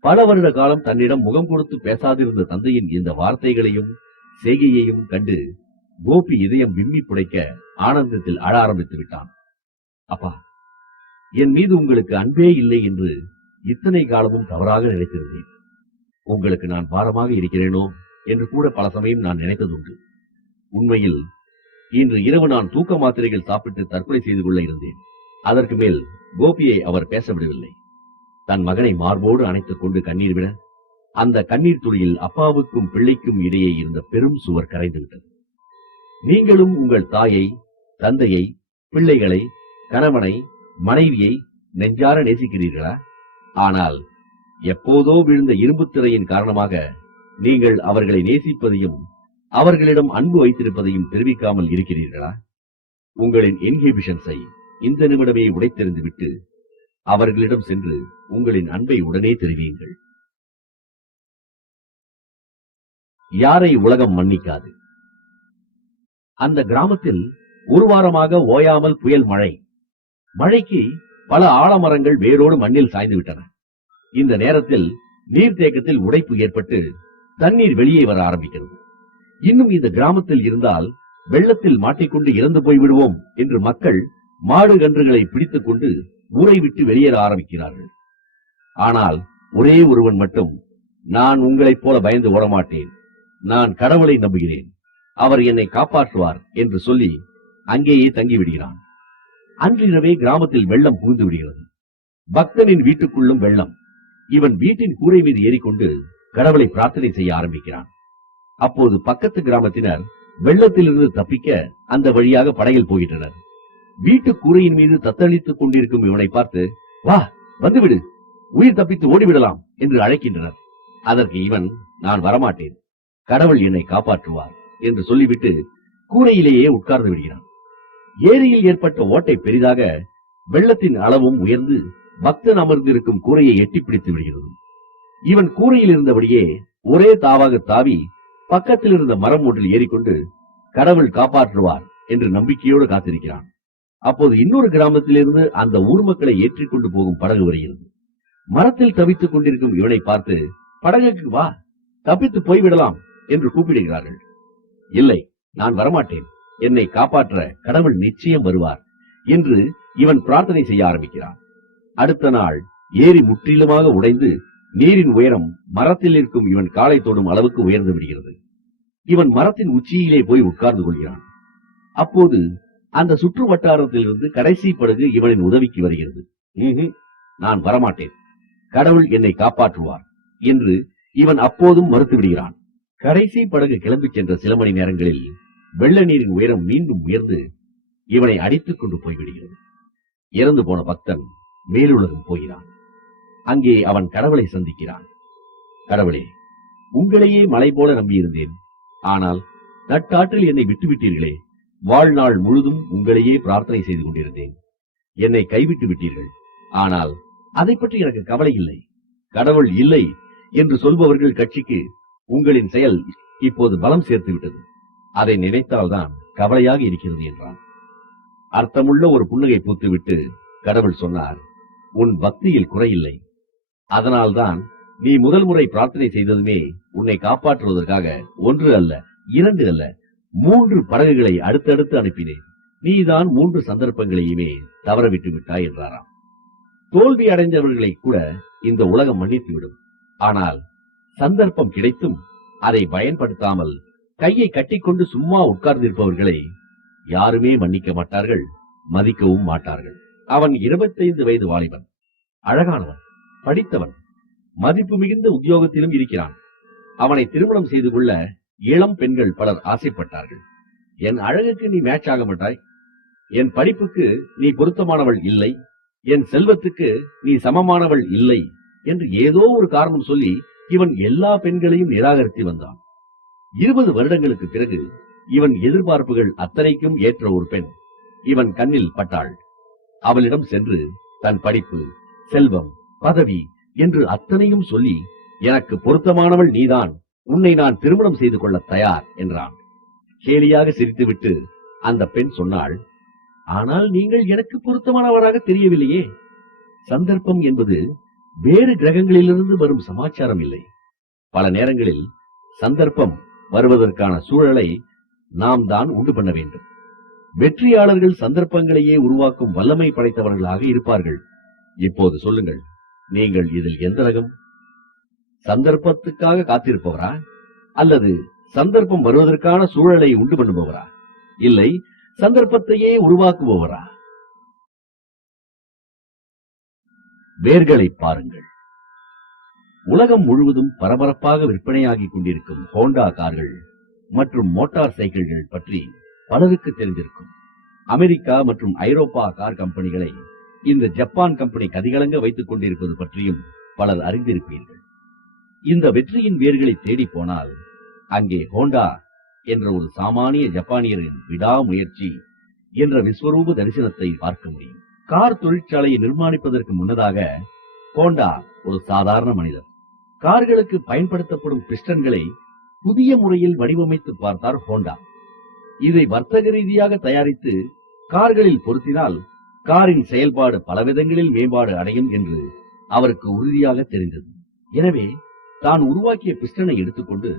பல வருட காலம் தன்னிடம் முகம் கொடுத்து பேசாதிருந்த தந்தையின் இந்த வார்த்தைகளையும் செய்கையையும் கண்டு கோபி இதயம் விம்மி புடைக்க ஆனந்தத்தில் அழ ஆரம்பித்து விட்டான். அப்பா, என் மீது உங்களுக்கு அன்பே இல்லை என்று இத்தனை காலமும் தவறாக நினைத்திருந்தேன். உங்களுக்கு நான் பாரமாக இருக்கிறேனோ என்று கூட பல சமயம் நான் நினைத்ததுண்டு. உண்மையில் இன்று இரவு நான் தூக்க மாத்திரைகள் சாப்பிட்டு தற்கொலை செய்து கொள்ள இருந்தேன். அதற்கு மேல் கோபியை அவர் பேசவிடவில்லை. தன் மகனை மார்போடு அணைத்துக் கொண்டு கண்ணீர் விட அந்த கண்ணீர் துளியில் அப்பாவுக்கும் பிள்ளைக்கும் இடையே இருந்த பெரும் சுவர் கரைந்துவிட்டது. நீங்களும் உங்கள் தாயை, தந்தையை, பிள்ளைகளை, கணவனை, மனைவியை நெஞ்சார நேசிக்கிறீர்களா? ஆனால் எப்போதோ விழுந்த இரும்புத் திரையின் காரணமாக நீங்கள் அவர்களை நேசிப்பதையும் அவர்களிடம் அன்பு வைத்திருப்பதையும் தெரிவிக்காமல் இருக்கிறீர்களா? உங்களின் இன்ஹிபிஷன்ஸை இந்த நிமிடமே உடைத்தெறிந்துவிட்டு அவர்களிடம் சென்று உங்களின் அன்பை உடனே தெரிவியுங்கள். யாரை உலகம் மன்னிக்காது. அந்த கிராமத்தில் ஒரு வாரமாக ஓயாமல் புயல் மழை. மழைக்கு பல ஆலமரங்கள் வேரோடு மண்ணில் சாய்ந்து விட்டன. இந்த நேரத்தில் நீர்த்தேக்கத்தில் உடைப்பு ஏற்பட்டு தண்ணீர் வெளியே வர ஆரம்பிக்கிறது. இன்னும் இந்த கிராமத்தில் இருந்தால் வெள்ளத்தில் மாட்டிக்கொண்டு இறந்து போய்விடுவோம் என்று மக்கள் மாடு கன்றுகளை பிடித்துக் கொண்டு ஊரை விட்டு வெளியேற ஆரம்பிக்கிறார்கள். ஆனால் ஒரே ஒருவன் மட்டும், நான் உங்களைப் போல பயந்து ஓடமாட்டேன், நான் கடவுளை நம்புகிறேன், அவர் என்னை காப்பாற்றுவார் என்று சொல்லி அங்கேயே தங்கிவிடுகிறான். அன்றிரவே கிராமத்தில் வெள்ளம் புகுந்து விடுகிறது. பக்தனின் வீட்டுக்குள்ளும் வெள்ளம். இவன் வீட்டின் கூரை மீது ஏறிக்கொண்டு கடவுளை பிரார்த்தனை செய்ய ஆரம்பிக்கிறான். அப்போது பக்கத்து கிராமத்தினர் வெள்ளத்திலிருந்து தப்பிக்க அந்த வழியாக படகில் போகின்றனர். வீட்டு கூரையின் மீது தத்தளித்துக் கொண்டிருக்கும் இவனை பார்த்து, வா வந்துவிடு, உயிர் தப்பித்து ஓடிவிடலாம் என்று அழைக்கின்றனர். அதற்கு இவன், நான் வரமாட்டேன், கடவுள் என்னை காப்பாற்றுவார் என்று சொல்லிவிட்டு கூரையிலேயே உட்கார்ந்து விடுகிறான். ஏரியில் ஏற்பட்ட ஓட்டை பெரிதாக வெள்ளத்தின் அளவும் உயர்ந்து பக்தன் அமர்ந்திருக்கும் கூரையை எட்டி பிடித்து விடுகிறது. இவன் கூரையில் இருந்தபடியே ஒரே தாவாக தாவி பக்கத்தில் இருந்த மரம் ஒன்றில் ஏறிக்கொண்டு கடவுள் காப்பாற்றுவார் என்று நம்பிக்கையோடு காத்திருக்கிறான். அப்போது இன்னொரு கிராமத்திலிருந்து அந்த ஊர் மக்களை ஏற்றிக்கொண்டு போகும் படகு வருகிறது. மரத்தில் தவித்துக் கொண்டிருக்கும் இவனை பார்த்து, படகுக்கு வா, தப்பித்து போய்விடலாம் என்று கூப்பிடுகிறார்கள். இல்லை, நான் வரமாட்டேன், என்னை காப்பாற்ற கடவுள் நிச்சயம் வருவார் என்று இவன் பிரார்த்தனை செய்ய ஆரம்பிக்கிறான். அடுத்த நாள் ஏரி முற்றிலுமாக உடைந்து நீரின் உயரம் மரத்தில் இருக்கும் இவன் காலை தொடும் அளவுக்கு உயர்ந்து விடுகிறது. இவன் மரத்தின் உச்சியிலே போய் உட்கார்ந்து கொள்கிறான். அப்போது அந்த சுற்று வட்டாரத்திலிருந்து கடைசி படகு இவனின் உதவிக்கு வருகிறது. நான் வரமாட்டேன், கடவுள் என்னை காப்பாற்றுவார் என்று இவன் அப்போதும் மறுத்து விடுகிறான். கடைசி படகு கிளம்பிச் சென்ற சில மணி நேரங்களில் வெள்ள நீரின் உயரம் மீண்டும் உயர்ந்து இவனை அடித்துக் கொண்டு போய்விடுகிறது. இறந்து போன பக்தன் மேலுலகம் போகிறான். அங்கே அவன் கடவுளை சந்திக்கிறான். கடவுளே, உங்களையே மலை போல நம்பியிருந்தேன், ஆனால் நட்டாற்றில் என்னை விட்டுவிட்டீர்களே. வாழ்நாள் முழுதும் உங்களையே பிரார்த்தனை செய்து கொண்டிருந்தேன், என்னை கைவிட்டு விட்டீர்கள். ஆனால் அதை பற்றி எனக்கு கவலை இல்லை. கடவுள் இல்லை என்று சொல்பவர்கள் கட்சிக்கு உங்களின் செயல் இப்போது பலம் சேர்த்து விட்டது. அதை நினைத்தால்தான் கவலையாக இருக்கிறது என்றான். அர்த்தமுள்ள ஒரு புன்னகை பூத்துவிட்டு கடவுள் சொன்னார், உன் பக்தியில் குறையில்லை. அதனால்தான் நீ முதல் முறை பிரார்த்தனை செய்ததுமே உன்னை காப்பாற்றுவதற்காக 1 அல்ல 2 அல்ல 3 படகுகளை அடுத்தடுத்து அனுப்பினேன். நீதான் 3 சந்தர்ப்பங்களையுமே தவறவிட்டு விட்டாய் என்றாராம். தோல்வி அடைந்தவர்களை கூட இந்த உலகம் மன்னித்துவிடும். ஆனால் சந்தர்ப்பம் கிடைத்தும் அதை பயன்படுத்தாமல் கையை கட்டிக்கொண்டு சும்மா உட்கார்ந்திருப்பவர்களை யாருமே மன்னிக்க மாட்டார்கள், மதிக்கவும் மாட்டார்கள். அவன் 25 வயது வாலிபன், அழகானவன், படித்தவன், மதிப்பு மிகுந்த உத்தியோகத்திலும் இருக்கிறான். அவனை திருமணம் செய்து கொள்ள இளம் பெண்கள் பலர் ஆசைப்பட்டார்கள். என் அழகுக்கு நீ மேட்ச் ஆக மாட்டாய், என் படிப்புக்கு நீ பொருத்தமானவள் இல்லை, என் செல்வத்துக்கு நீ சமமானவள் இல்லை என்று ஏதோ ஒரு காரணம் சொல்லி இவன் எல்லா பெண்களையும் நிராகரித்து வந்தான். 20 வருடங்களுக்கு பிறகு இவன் எதிர்பார்ப்புகள் அத்தனைக்கும் ஏற்ற ஒரு பெண் இவன் கண்ணில் பட்டாள். அவளிடம் சென்று தன் படிப்பு, செல்வம், பதவி என்று அத்தனையும் சொல்லி, எனக்கு பொருத்தமானவள் நீதான், உன்னை நான் திருமணம் செய்து கொள்ள தயார் என்றான். கேலியாக சிரித்துவிட்டு அந்த பெண் சொன்னாள், ஆனால் நீங்கள் எனக்கு பொருத்தமானவராக தெரியவில்லையே. சந்தர்ப்பம் என்பது வேறு கிரகங்களிலிருந்து வரும் சமாச்சாரம் இல்லை. பல நேரங்களில் சந்தர்ப்பம் வருவதற்கான சூழலை நாம் தான் உண்டு பண்ண வேண்டும். வெற்றியாளர்கள் சந்தர்ப்பங்களையே உருவாக்கும் வல்லமை படைத்தவர்களாக இருப்பார்கள். இப்போது சொல்லுங்கள், நீங்கள் இதில் எந்த ரகம்? சந்தர்ப்பத்துக்காக காத்திருப்பவரா, அல்லது சந்தர்ப்பம் வருவதற்கான சூழலை உண்டு பண்ணுபவரா, இல்லை சந்தர்ப்பத்தையே உருவாக்குபவரா? வேர்களை பாருங்கள். உலகம் முழுவதும் பரபரப்பாக விற்பனையாகிக் கொண்டிருக்கும் ஹோண்டா கார்கள் மற்றும் மோட்டார் சைக்கிள்கள் பற்றி பலருக்கு தெரிந்திருக்கும். அமெரிக்கா மற்றும் ஐரோப்பா கார் கம்பெனிகளை இந்த ஜப்பான் கம்பெனி கதிகலங்க வைத்துக் கொண்டிருப்பது பற்றியும் பலர் அறிந்திருப்பீர்கள். இந்த வெற்றியின் வேர்களை தேடி போனால் அங்கே ஹோண்டா என்ற ஒரு சாமானிய ஜப்பானியரின் விடாமுயற்சி என்ற விஸ்வரூப தரிசனத்தை பார்க்க முடியும். கார் தொழிற்சாலையை நிர்மாணிப்பதற்கு முன்னதாக ஹோண்டா ஒரு சாதாரண மனிதர். கார்களுக்கு பயன்படுத்தப்படும் பிஸ்டன்களை புதிய முறையில் வடிவமைத்து பார்த்தார் ஹோண்டா. இதை வர்த்தக ரீதியாக தயாரித்து கார்களில் பொருத்தினால் காரின் செயல்பாடு பலவிதங்களில் மேம்பாடு அடையும் என்று அவருக்கு உறுதியாக தெரிந்தது. எனவே தான் உருவாக்கிய பிஸ்டனை எடுத்துக்கொண்டு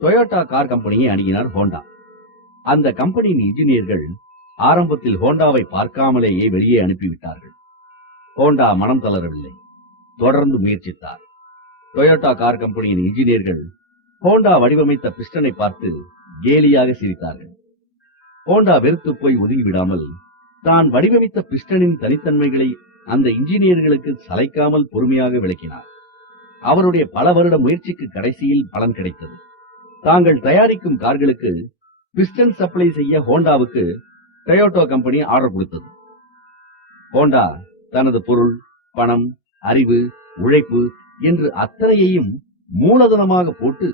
டொயோட்டா கார் கம்பெனியை அணுகினார் ஹோண்டா. அந்த கம்பெனியின் இன்ஜினியர்கள் ஆரம்பத்தில் ஹோண்டாவை பார்க்காமலேயே வெளியே அனுப்பிவிட்டார்கள். ஹோண்டா மனம் தளரவில்லை, தொடர்ந்து முயற்சித்தார். டொயோட்டா கார் கம்பெனியின் இன்ஜினியர்கள் ஹோண்டா வடிவமைத்த பிஸ்டனை பார்த்து கேலியாக சிரித்தார்கள். ஹோண்டா வெறுத்து போய் ஒதுங்கிவிடாமல் தான் வடிவமைத்த பிஸ்டனின் தனித்தன்மைகளை அந்த இன்ஜினியர்களுக்கு சளைக்காமல் பொறுமையாக விளக்கினார். அவருடைய பல வருட முயற்சிக்கு கடைசியில் பலன் கிடைத்தது. தாங்கள் தயாரிக்கும் கார்களுக்கு பிஸ்டன் சப்ளை செய்ய ஹோண்டாவுக்கு டொயோட்டா கம்பெனி ஆர்டர் கொடுத்தது. ஹோண்டா தனது பொருள், பணம், அறிவு, உழைப்பு என்று அத்தனையையும் மூலதனமாக போட்டு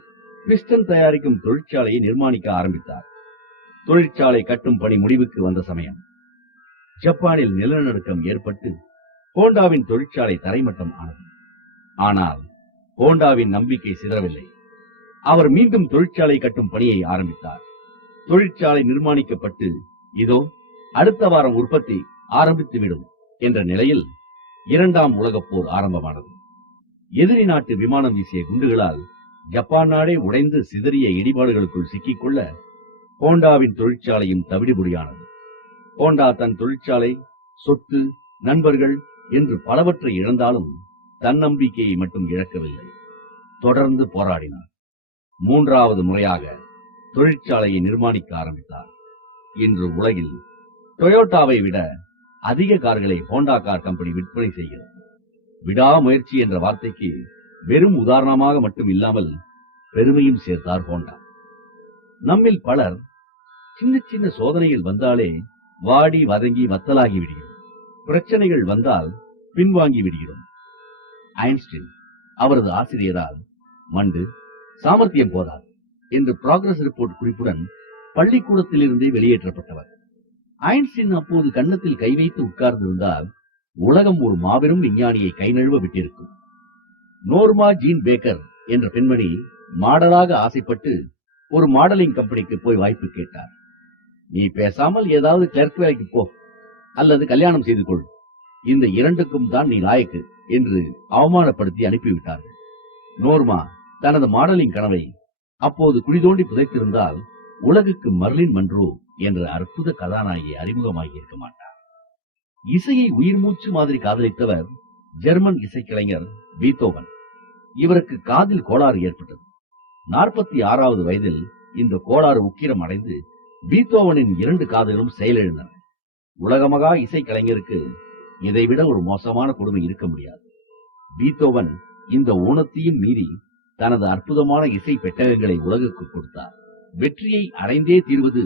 பிஸ்டன் தயாரிக்கும் தொழிற்சாலையை நிர்மாணிக்க ஆரம்பித்தார். தொழிற்சாலை கட்டும் பணி முடிவுக்கு வந்த சமயம் ஜப்பானில் நிலநடுக்கம் ஏற்பட்டு ஹோண்டாவின் தொழிற்சாலை தரைமட்டம் ஆனது. ஆனால் ஹோண்டாவின் நம்பிக்கை சிதறவில்லை. அவர் மீண்டும் தொழிற்சாலை கட்டும் பணியை ஆரம்பித்தார். தொழிற்சாலை நிர்மாணிக்கப்பட்டு இதோ அடுத்த வாரம் உற்பத்தி ஆரம்பித்துவிடும் என்ற நிலையில் இரண்டாம் உலகப் போர் ஆரம்பமானது. எதிரி நாட்டு விமானம் வீசிய குண்டுகளால் ஜப்பான் நாடே உடைந்து சிதறிய இடிபாடுகளுக்குள் சிக்கிக்கொள்ள ஹோண்டாவின் தொழிற்சாலையும் தவிடுபொடியானது. ஹோண்டா தன் தொழிற்சாலை, சொத்து, நண்பர்கள் என்று பலவற்றை இழந்தாலும் தன்னம்பிக்கையை மட்டும் இழக்கவில்லை. தொடர்ந்து போராடினார். மூன்றாவது முறையாக தொழிற்சாலையை நிர்மாணிக்க ஆரம்பித்தார். இன்று உலகில் டொயோட்டாவை விட அதிக கார்களை ஹோண்டா கார் கம்பெனி விற்பனை செய்கிறது. விடாமுயற்சி என்ற வார்த்தைக்கு வெறும் உதாரணமாக மட்டும் இல்லாமல் பெருமையும் சேர்த்தார் ஹோண்டா. நம்மில் பலர் சின்ன சின்ன சோதனைகள் வந்தாலே வாடி வதங்கி வத்தலாகி விடுகிறோம். பிரச்சனைகள் வந்தால் பின்வாங்கி விடுகிறோம். ஐன்ஸ்டீன் அவரது ஆசிரியரால் மண்டு சாமர்த்தியம் போதாது என்று ப்ராக்ரஸ் ரிப்போர்ட் குறிப்புடன் பள்ளிக்கூடத்திலிருந்தே வெளியேற்றப்பட்டவர். ஐன்ஸ்டீன் அப்போது கன்னத்தில் கை வைத்து உட்கார்ந்திருந்தால் உலகம் ஒரு மாபெரும் விஞ்ஞானியை கை நழுவ விட்டிருக்கும். நோர்மா ஜீன் பேக்கர் என்ற பெண்மணி மாடலாக ஆசைப்பட்டு ஒரு மாடலிங் கம்பெனிக்கு போய் வாய்ப்பு கேட்டார். நீ பேசாமல் ஏதாவது கிளர்க் வேலைக்கு போ அல்லது கல்யாணம் செய்து கொள், இந்த இரண்டுக்கும் தான் நீ லாயக்கு என்று அவமானப்படுத்தி அனுப்பிவிட்டார்கள். நோர்மா தனது மாடலிங் கனவை அப்போது குழிதோண்டி புதைத்திருந்தால் உலகுக்கு மர்லின் மன்றோ என்ற அற்புத கதாநாயகி அறிமுகமாகி இருக்க மாட்டார். இசையை உயிர் மூச்சு மாதிரி காதலித்தவர் ஜெர்மன் இசைக்கலைஞர் பீத்தோவன். இவருக்கு காதில் கோளாறு ஏற்பட்டது. 46வது வயதில் இந்த கோளாறு உக்கிரம் அடைந்து பீத்தோவனின் 2 காதுகளும் செயலிழந்தன. உலகமகா இசைக்கலைஞருக்கு இதைவிட ஒரு மோசமான கொடுமை இருக்க முடியாது. பீத்தோவன் இந்த ஊனத்தையும் மீறி தனது அற்புதமான இசை பெட்டகங்களை உலகுக்கு கொடுத்தார். வெற்றியை அடைந்தே தீர்வது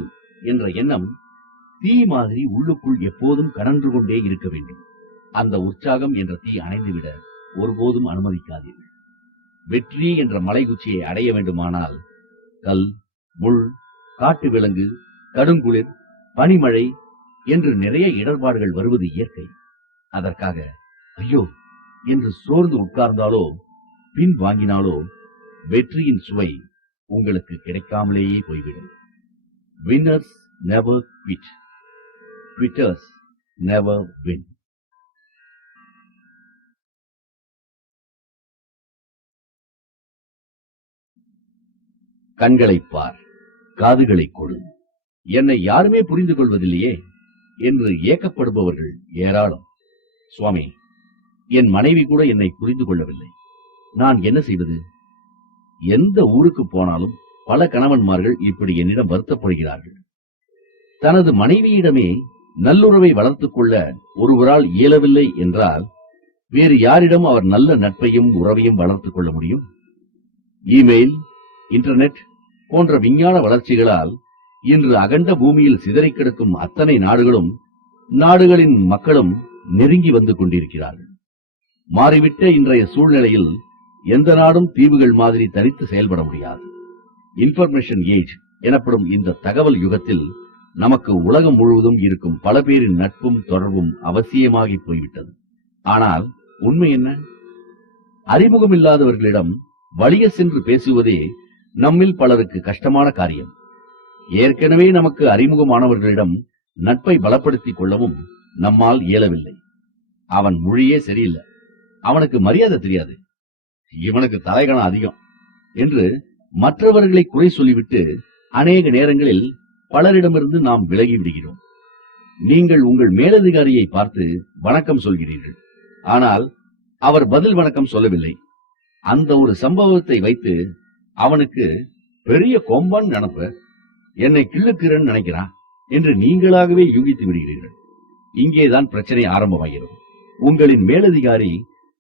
என்ற எண்ணம் தீ மாதிரி உள்ளுக்குள் எப்போதும் கனன்று கொண்டே இருக்க வேண்டும். அந்த உற்சாகம் என்ற தீ அணைந்துவிட ஒருபோதும் அனுமதிக்காதீர்கள். வெற்றி என்ற மலைக்குச்சியை அடைய வேண்டுமானால் கல், முள், காட்டு விலங்கு, கடுங்குளிர், பனிமழை என்று நிறைய இடர்பாடுகள் வருவது இயற்கை. அதற்காக ஐயோ என்று சோர்ந்து உட்கார்ந்தாலோ பின் வாங்கினாலோ வெற்றியின் சுவை உங்களுக்கு கிடைக்காமலேயே போய்விடும். Winners never quit. Quitters never win. கண்களைப் பார், காதுகளைக் கொடு, என்னை யாருமே புரிந்து கொள்வதில்லையே என்று ஏக்கப்படுபவர்கள் ஏராளம். சுவாமி, என் மனைவி கூட என்னை புரிந்து கொள்ளவில்லை. நான் என்ன செய்வது? எந்த ஊருக்கு போனாலும் பல கணவன்மார்கள் இப்படி என்னிடம் வருத்தப்படுகிறார்கள். தனது மனைவியிடமே நல்லுறவை வளர்த்துக் கொள்ள ஒருவரால் இயலவில்லை என்றால் வேறு யாரிடம் அவர் நல்ல நட்பையும் உறவையும் வளர்த்துக் கொள்ள முடியும்? இமெயில், இன்டர்நெட் போன்ற விஞ்ஞான வளர்ச்சிகளால் இன்று அகண்ட பூமியில் சிதறிக் கிடக்கும் அத்தனை நாடுகளின் மக்களும் நெருங்கி வந்து கொண்டிருக்கிறார்கள். மாறிவிட்ட இன்றைய சூழ்நிலையில் எந்த நாடும் தீவுகள் மாதிரி தனித்து செயல்பட முடியாது. இன்ஃபர்மேஷன் ஏஜ் எனப்படும் இந்த தகவல் யுகத்தில் நமக்கு உலகம் முழுவதும் இருக்கும் பல பேரின் நட்பும் தொடர்பும் அவசியமாகி போய்விட்டது. ஆனால் உண்மை என்ன? அறிமுகமில்லாதவர்களிடம் வலிய சென்று பேசுவதே நம்மில் பலருக்கு கஷ்டமான காரியம். ஏற்கனவே நமக்கு அறிமுகமானவர்களிடம் நட்பை பலப்படுத்திக் கொள்ளவும் நம்மால் இயலவில்லை. அவன் மொழியே சரியில்லை, அவனுக்கு மரியாதை தெரியாது, இவனுக்கு தலைகணம் அதிகம் என்று மற்றவர்களை குறை சொல்லிவிட்டு அநேக நேரங்களில் பலரிடமிருந்து நாம் விலகி விடுகிறோம். நீங்கள் உங்கள் மேலதிகாரியை பார்த்து வணக்கம் சொல்கிறீர்கள், ஆனால் அவர் பதில் வணக்கம் சொல்லவில்லை. அந்த ஒரு சம்பவத்தை வைத்து அவனுக்கு பெரிய கொம்பான் நினைப்ப, என்னை கிள்ளுக்கிறேன்னு நினைக்கிறான் என்று நீங்களாகவே யூகித்து விடுகிறீர்கள். இங்கேதான் பிரச்சனை ஆரம்பமாகிறது. உங்களின் மேலதிகாரி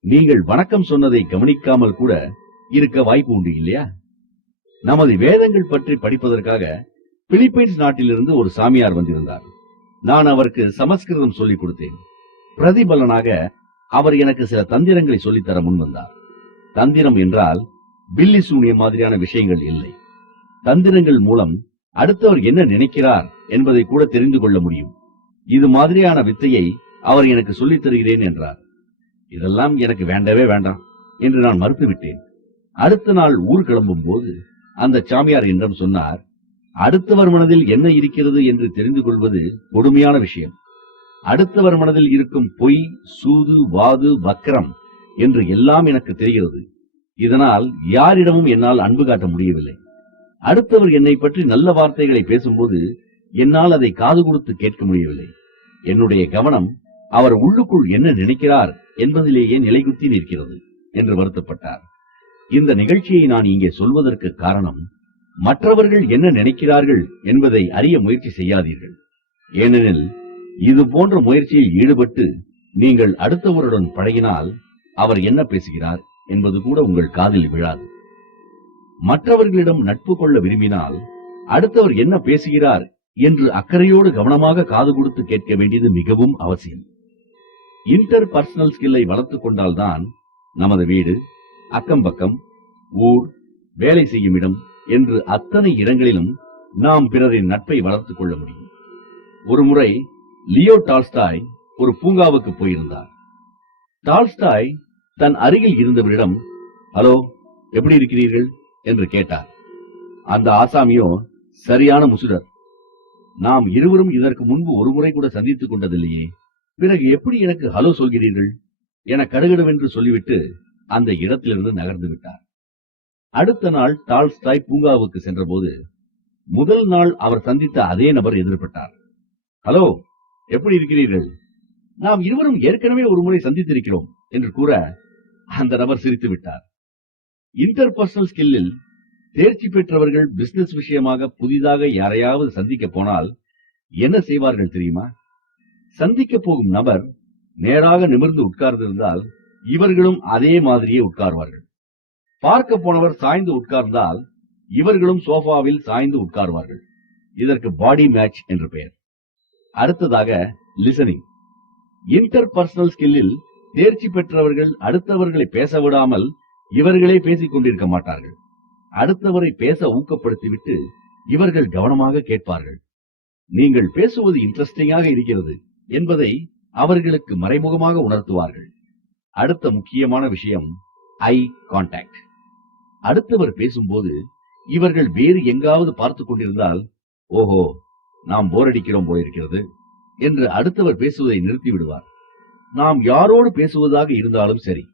நீங்கள் வணக்கம் சொன்னதை கவனிக்காமல் கூட இருக்க வாய்ப்பு உண்டு இல்லையா? நமது வேதங்கள் பற்றி படிப்பதற்காக பிலிப்பைன்ஸ் நாட்டிலிருந்து ஒரு சாமியார் வந்திருந்தார். நான் அவருக்கு சமஸ்கிருதம் சொல்லிக் கொடுத்தேன். பிரதிபலனாக அவர் எனக்கு சில தந்திரங்களை சொல்லித்தர முன் வந்தார். தந்திரம் என்றால் பில்லி சூனியம் மாதிரியான விஷயங்கள் இல்லை. தந்திரங்கள் மூலம் அடுத்தவர் என்ன நினைக்கிறார் என்பதை கூட தெரிந்து கொள்ள முடியும். இது மாதிரியான வித்தையை அவர் எனக்கு சொல்லித் தருகிறேன் என்றார். இதெல்லாம் எனக்கு வேண்டவே வேண்டாம் என்று நான் மறுத்துவிட்டேன். அடுத்த நாள் ஊர் கிளம்பும் போது அந்த சாமியார் என்னிடம் சொன்னார், அடுத்தவர் மனதில் என்ன இருக்கிறது என்று தெரிந்து கொள்வது கொடுமையான விஷயம். அடுத்தவர் மனதில் இருக்கும் பொய், சூது, வாது, வக்கரம் என்று எல்லாம் எனக்கு தெரிகிறது. இதனால் யாரிடமும் என்னால் அன்பு காட்ட முடியவில்லை. அடுத்தவர் என்னை பற்றி நல்ல வார்த்தைகளை பேசும்போது என்னால் அதை காது கொடுத்து கேட்க முடியவில்லை. என்னுடைய கவனம் அவர் உள்ளுக்குள் என்ன நினைக்கிறார் என்பதிலேயே நிலைகுத்தி நிற்கிறது என்று வருத்தப்பட்டார். இந்த நிகழ்ச்சியை நான் இங்கே சொல்வதற்கு காரணம், மற்றவர்கள் என்ன நினைக்கிறார்கள் என்பதை அறிய முயற்சி செய்யாதீர்கள். ஏனெனில் இது போன்ற முயற்சியில் ஈடுபட்டு நீங்கள் அடுத்தவருடன் பழகினால் அவர் என்ன பேசுகிறார் என்பது கூட உங்கள் காதில் விழாது. மற்றவர்களிடம் நட்பு கொள்ள விரும்பினால் அடுத்தவர் என்ன பேசுகிறார் என்று அக்கறையோடு கவனமாக காது கொடுத்து கேட்க வேண்டியது மிகவும் அவசியம். இன்டர் பர்சனல் ஸ்கில்லை வளர்த்துக் கொண்டால்தான் நமது வீடு, அக்கம் பக்கம், ஊர், வேலை செய்யும் இடம் என்று அத்தனை இடங்களிலும் நாம் பிறரின் நட்பை வளர்த்துக் கொள்ள முடியும். ஒருமுறை லியோ டால்ஸ்டாய் ஒரு பூங்காவுக்கு போயிருந்தார். டால்ஸ்டாய் தன் அருகில் இருந்தவரிடம், ஹலோ, எப்படி இருக்கிறீர்கள் என்று கேட்டார். அந்த ஆசாமியோ சரியான முசுடர். நாம் இருவரும் இதற்கு முன்பு ஒருமுறை கூட சந்தித்துக் கொண்டதில்லையே, பிறகு எப்படி எனக்கு ஹலோ சொல்கிறீர்கள் என கடுகடுவென்று சொல்லிவிட்டு அந்த இடத்திலிருந்து நகர்ந்து விட்டார். அடுத்த நாள் டால்ஸ்டாய் பூங்காவுக்கு சென்றபோது முதல் நாள் அவர் சந்தித்த அதே நபர் எதிர்பட்டார். ஹலோ, எப்படி இருக்கிறீர்கள்? நாம் இருவரும் ஏற்கனவே ஒரு முறை சந்தித்திருக்கிறோம் என்று கூற அந்த நபர் சிரித்து விட்டார். இன்டர்பர்சனல் ஸ்கில்லில் தேர்ச்சி பெற்றவர்கள் பிசினஸ் விஷயமாக புதிதாக யாரையாவது சந்திக்க போனால் என்ன செய்வார்கள் தெரியுமா? சந்திக்க போகும் நபர் நேராக நிமிர்ந்து உட்கார்ந்திருந்தால் இவர்களும் அதே மாதிரியே உட்கார்வார்கள். பார்க்க போனவர் சாய்ந்து உட்கார்ந்தால் இவர்களும் சோஃபாவில் சாய்ந்து உட்கார்வார்கள். இதற்கு பாடி மேட்ச் என்று பெயர். அடுத்ததாக லிசனிங். இன்டர்பர்சனல் ஸ்கில்லில் தேர்ச்சி பெற்றவர்கள் அடுத்தவர்களை பேச விடாமல் இவர்களே பேசிக் கொண்டிருக்க மாட்டார்கள். அடுத்தவரை பேச ஊக்கப்படுத்திவிட்டு இவர்கள் கவனமாக கேட்பார்கள். நீங்கள் பேசுவது இன்ட்ரெஸ்டிங்காக இருக்கிறது என்பதை அவர்களுக்கு மறைமுகமாக உணர்த்துவார்கள். அடுத்த முக்கியமான விஷயம் ஐ கான்டாக்ட். அடுத்தவர் பேசும்போது இவர்கள் வேறு எங்காவது பார்த்துக் கொண்டிருந்தால், ஓஹோ, நாம் போர் அடிக்கிறோம் போயிருக்கிறது என்று அடுத்தவர் பேசுவதை நிறுத்தி விடுவார். நாம் யாரோடு பேசுவதாக இருந்தாலும் சரி,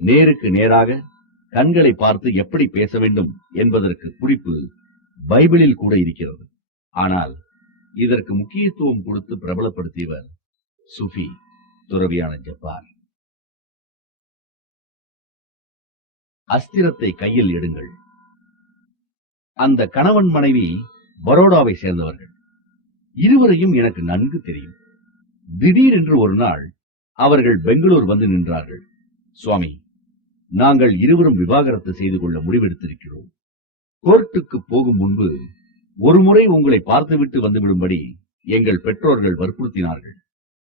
நேருக்கு நேராக கண்களை பார்த்து எப்படி பேச வேண்டும் என்பதற்கு குறிப்பு பைபிளில் கூட இருக்கிறது. ஆனால் இதற்கு முக்கியத்துவம் கொடுத்து பிரபலப்படுத்தியவர் சுஃபி துறவியான ஜப்பார். அஸ்திரத்தை கையில் எடுங்கள். அந்த கணவன் மனைவி பரோடாவை சேர்ந்தவர்கள். இருவரையும் எனக்கு நன்கு தெரியும். திடீரென்று ஒரு நாள் அவர்கள் பெங்களூர் வந்து நின்றார்கள். சுவாமி, நாங்கள் இருவரும் விவாகரத்து செய்து கொள்ள முடிவெடுத்திருக்கிறோம். கோர்ட்டுக்கு போகும் முன்பு ஒருமுறை உங்களை பார்த்துவிட்டு வந்துவிடும்படி எங்கள் பெற்றோர்கள் வற்புறுத்தினார்கள்.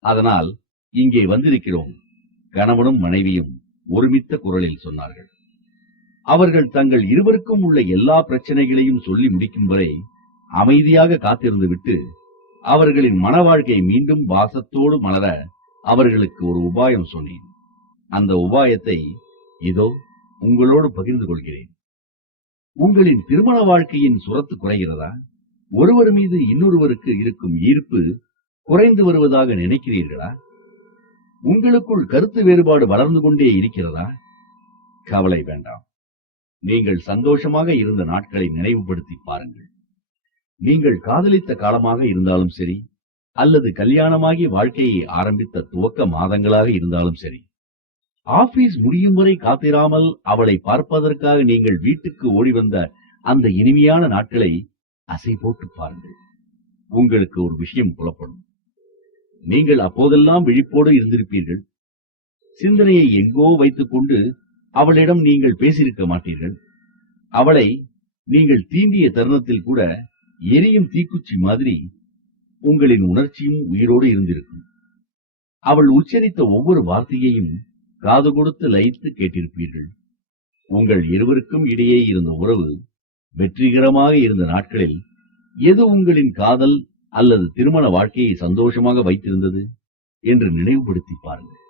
அதனால் இங்கே வந்திருக்கிறோம். கணவனும் மனைவியும் ஒருமித்த குரலில் சொன்னார்கள். அவர்கள் தங்கள் இருவருக்கும் உள்ள எல்லா பிரச்சனைகளையும் சொல்லி முடிக்கும் வரை அமைதியாக காத்திருந்து விட்டு அவர்களின் மன வாழ்க்கை மீண்டும் பாசத்தோடு மலர அவர்களுக்கு ஒரு உபாயம் சொன்னேன். அந்த உபாயத்தை இதோ உங்களோடு பகிர்ந்து கொள்கிறேன். உங்களின் திருமண வாழ்க்கையின் சுரத்து குறைகிறதா? ஒருவர் மீது இன்னொருவருக்கு இருக்கும் ஈர்ப்பு குறைந்து வருவதாக நினைக்கிறீர்களா? உங்களுக்குள் கருத்து வேறுபாடு வளர்ந்து கொண்டே இருக்கிறதா? கவலை வேண்டாம். நீங்கள் சந்தோஷமாக இருந்த நாட்களை நினைவுபடுத்தி பாருங்கள். நீங்கள் காதலித்த காலமாக இருந்தாலும் சரி, அல்லது கல்யாணமாகி வாழ்க்கையை ஆரம்பித்த துவக்க மாதங்களாக இருந்தாலும் சரி, ஆபீஸ் முடியும் வரை காத்திராமல் அவளை பார்ப்பதற்காக நீங்கள் வீட்டுக்கு ஓடி வந்த அந்த இனிமையான நாட்களை அசை போட்டு பாருங்கள். உங்களுக்கு ஒரு விஷயம் புலப்படும். நீங்கள் அப்போதெல்லாம் விழிப்போடு இருந்திருப்பீர்கள். சிந்தனையை எங்கோ வைத்துக் கொண்டு அவளிடம் நீங்கள் பேசியிருக்க மாட்டீர்கள். அவளை நீங்கள் தீண்டிய தருணத்தில் கூட எரியும் தீக்குச்சி மாதிரி உங்களின் உணர்ச்சியும் உயிரோடு இருந்திருக்கும். அவள் உச்சரித்த ஒவ்வொரு வார்த்தையையும் காது கொடுத்து லயித்து கேட்டிருப்பீர்கள். உங்கள் இருவருக்கும் இடையே இருந்த உறவு வெற்றிகரமாக இருந்த நாட்களில் எது உங்களின் காதல் அல்லது திருமண வாழ்க்கையை சந்தோஷமாக வைத்திருந்தது என்று நினைவுபடுத்தி பாருங்கள்.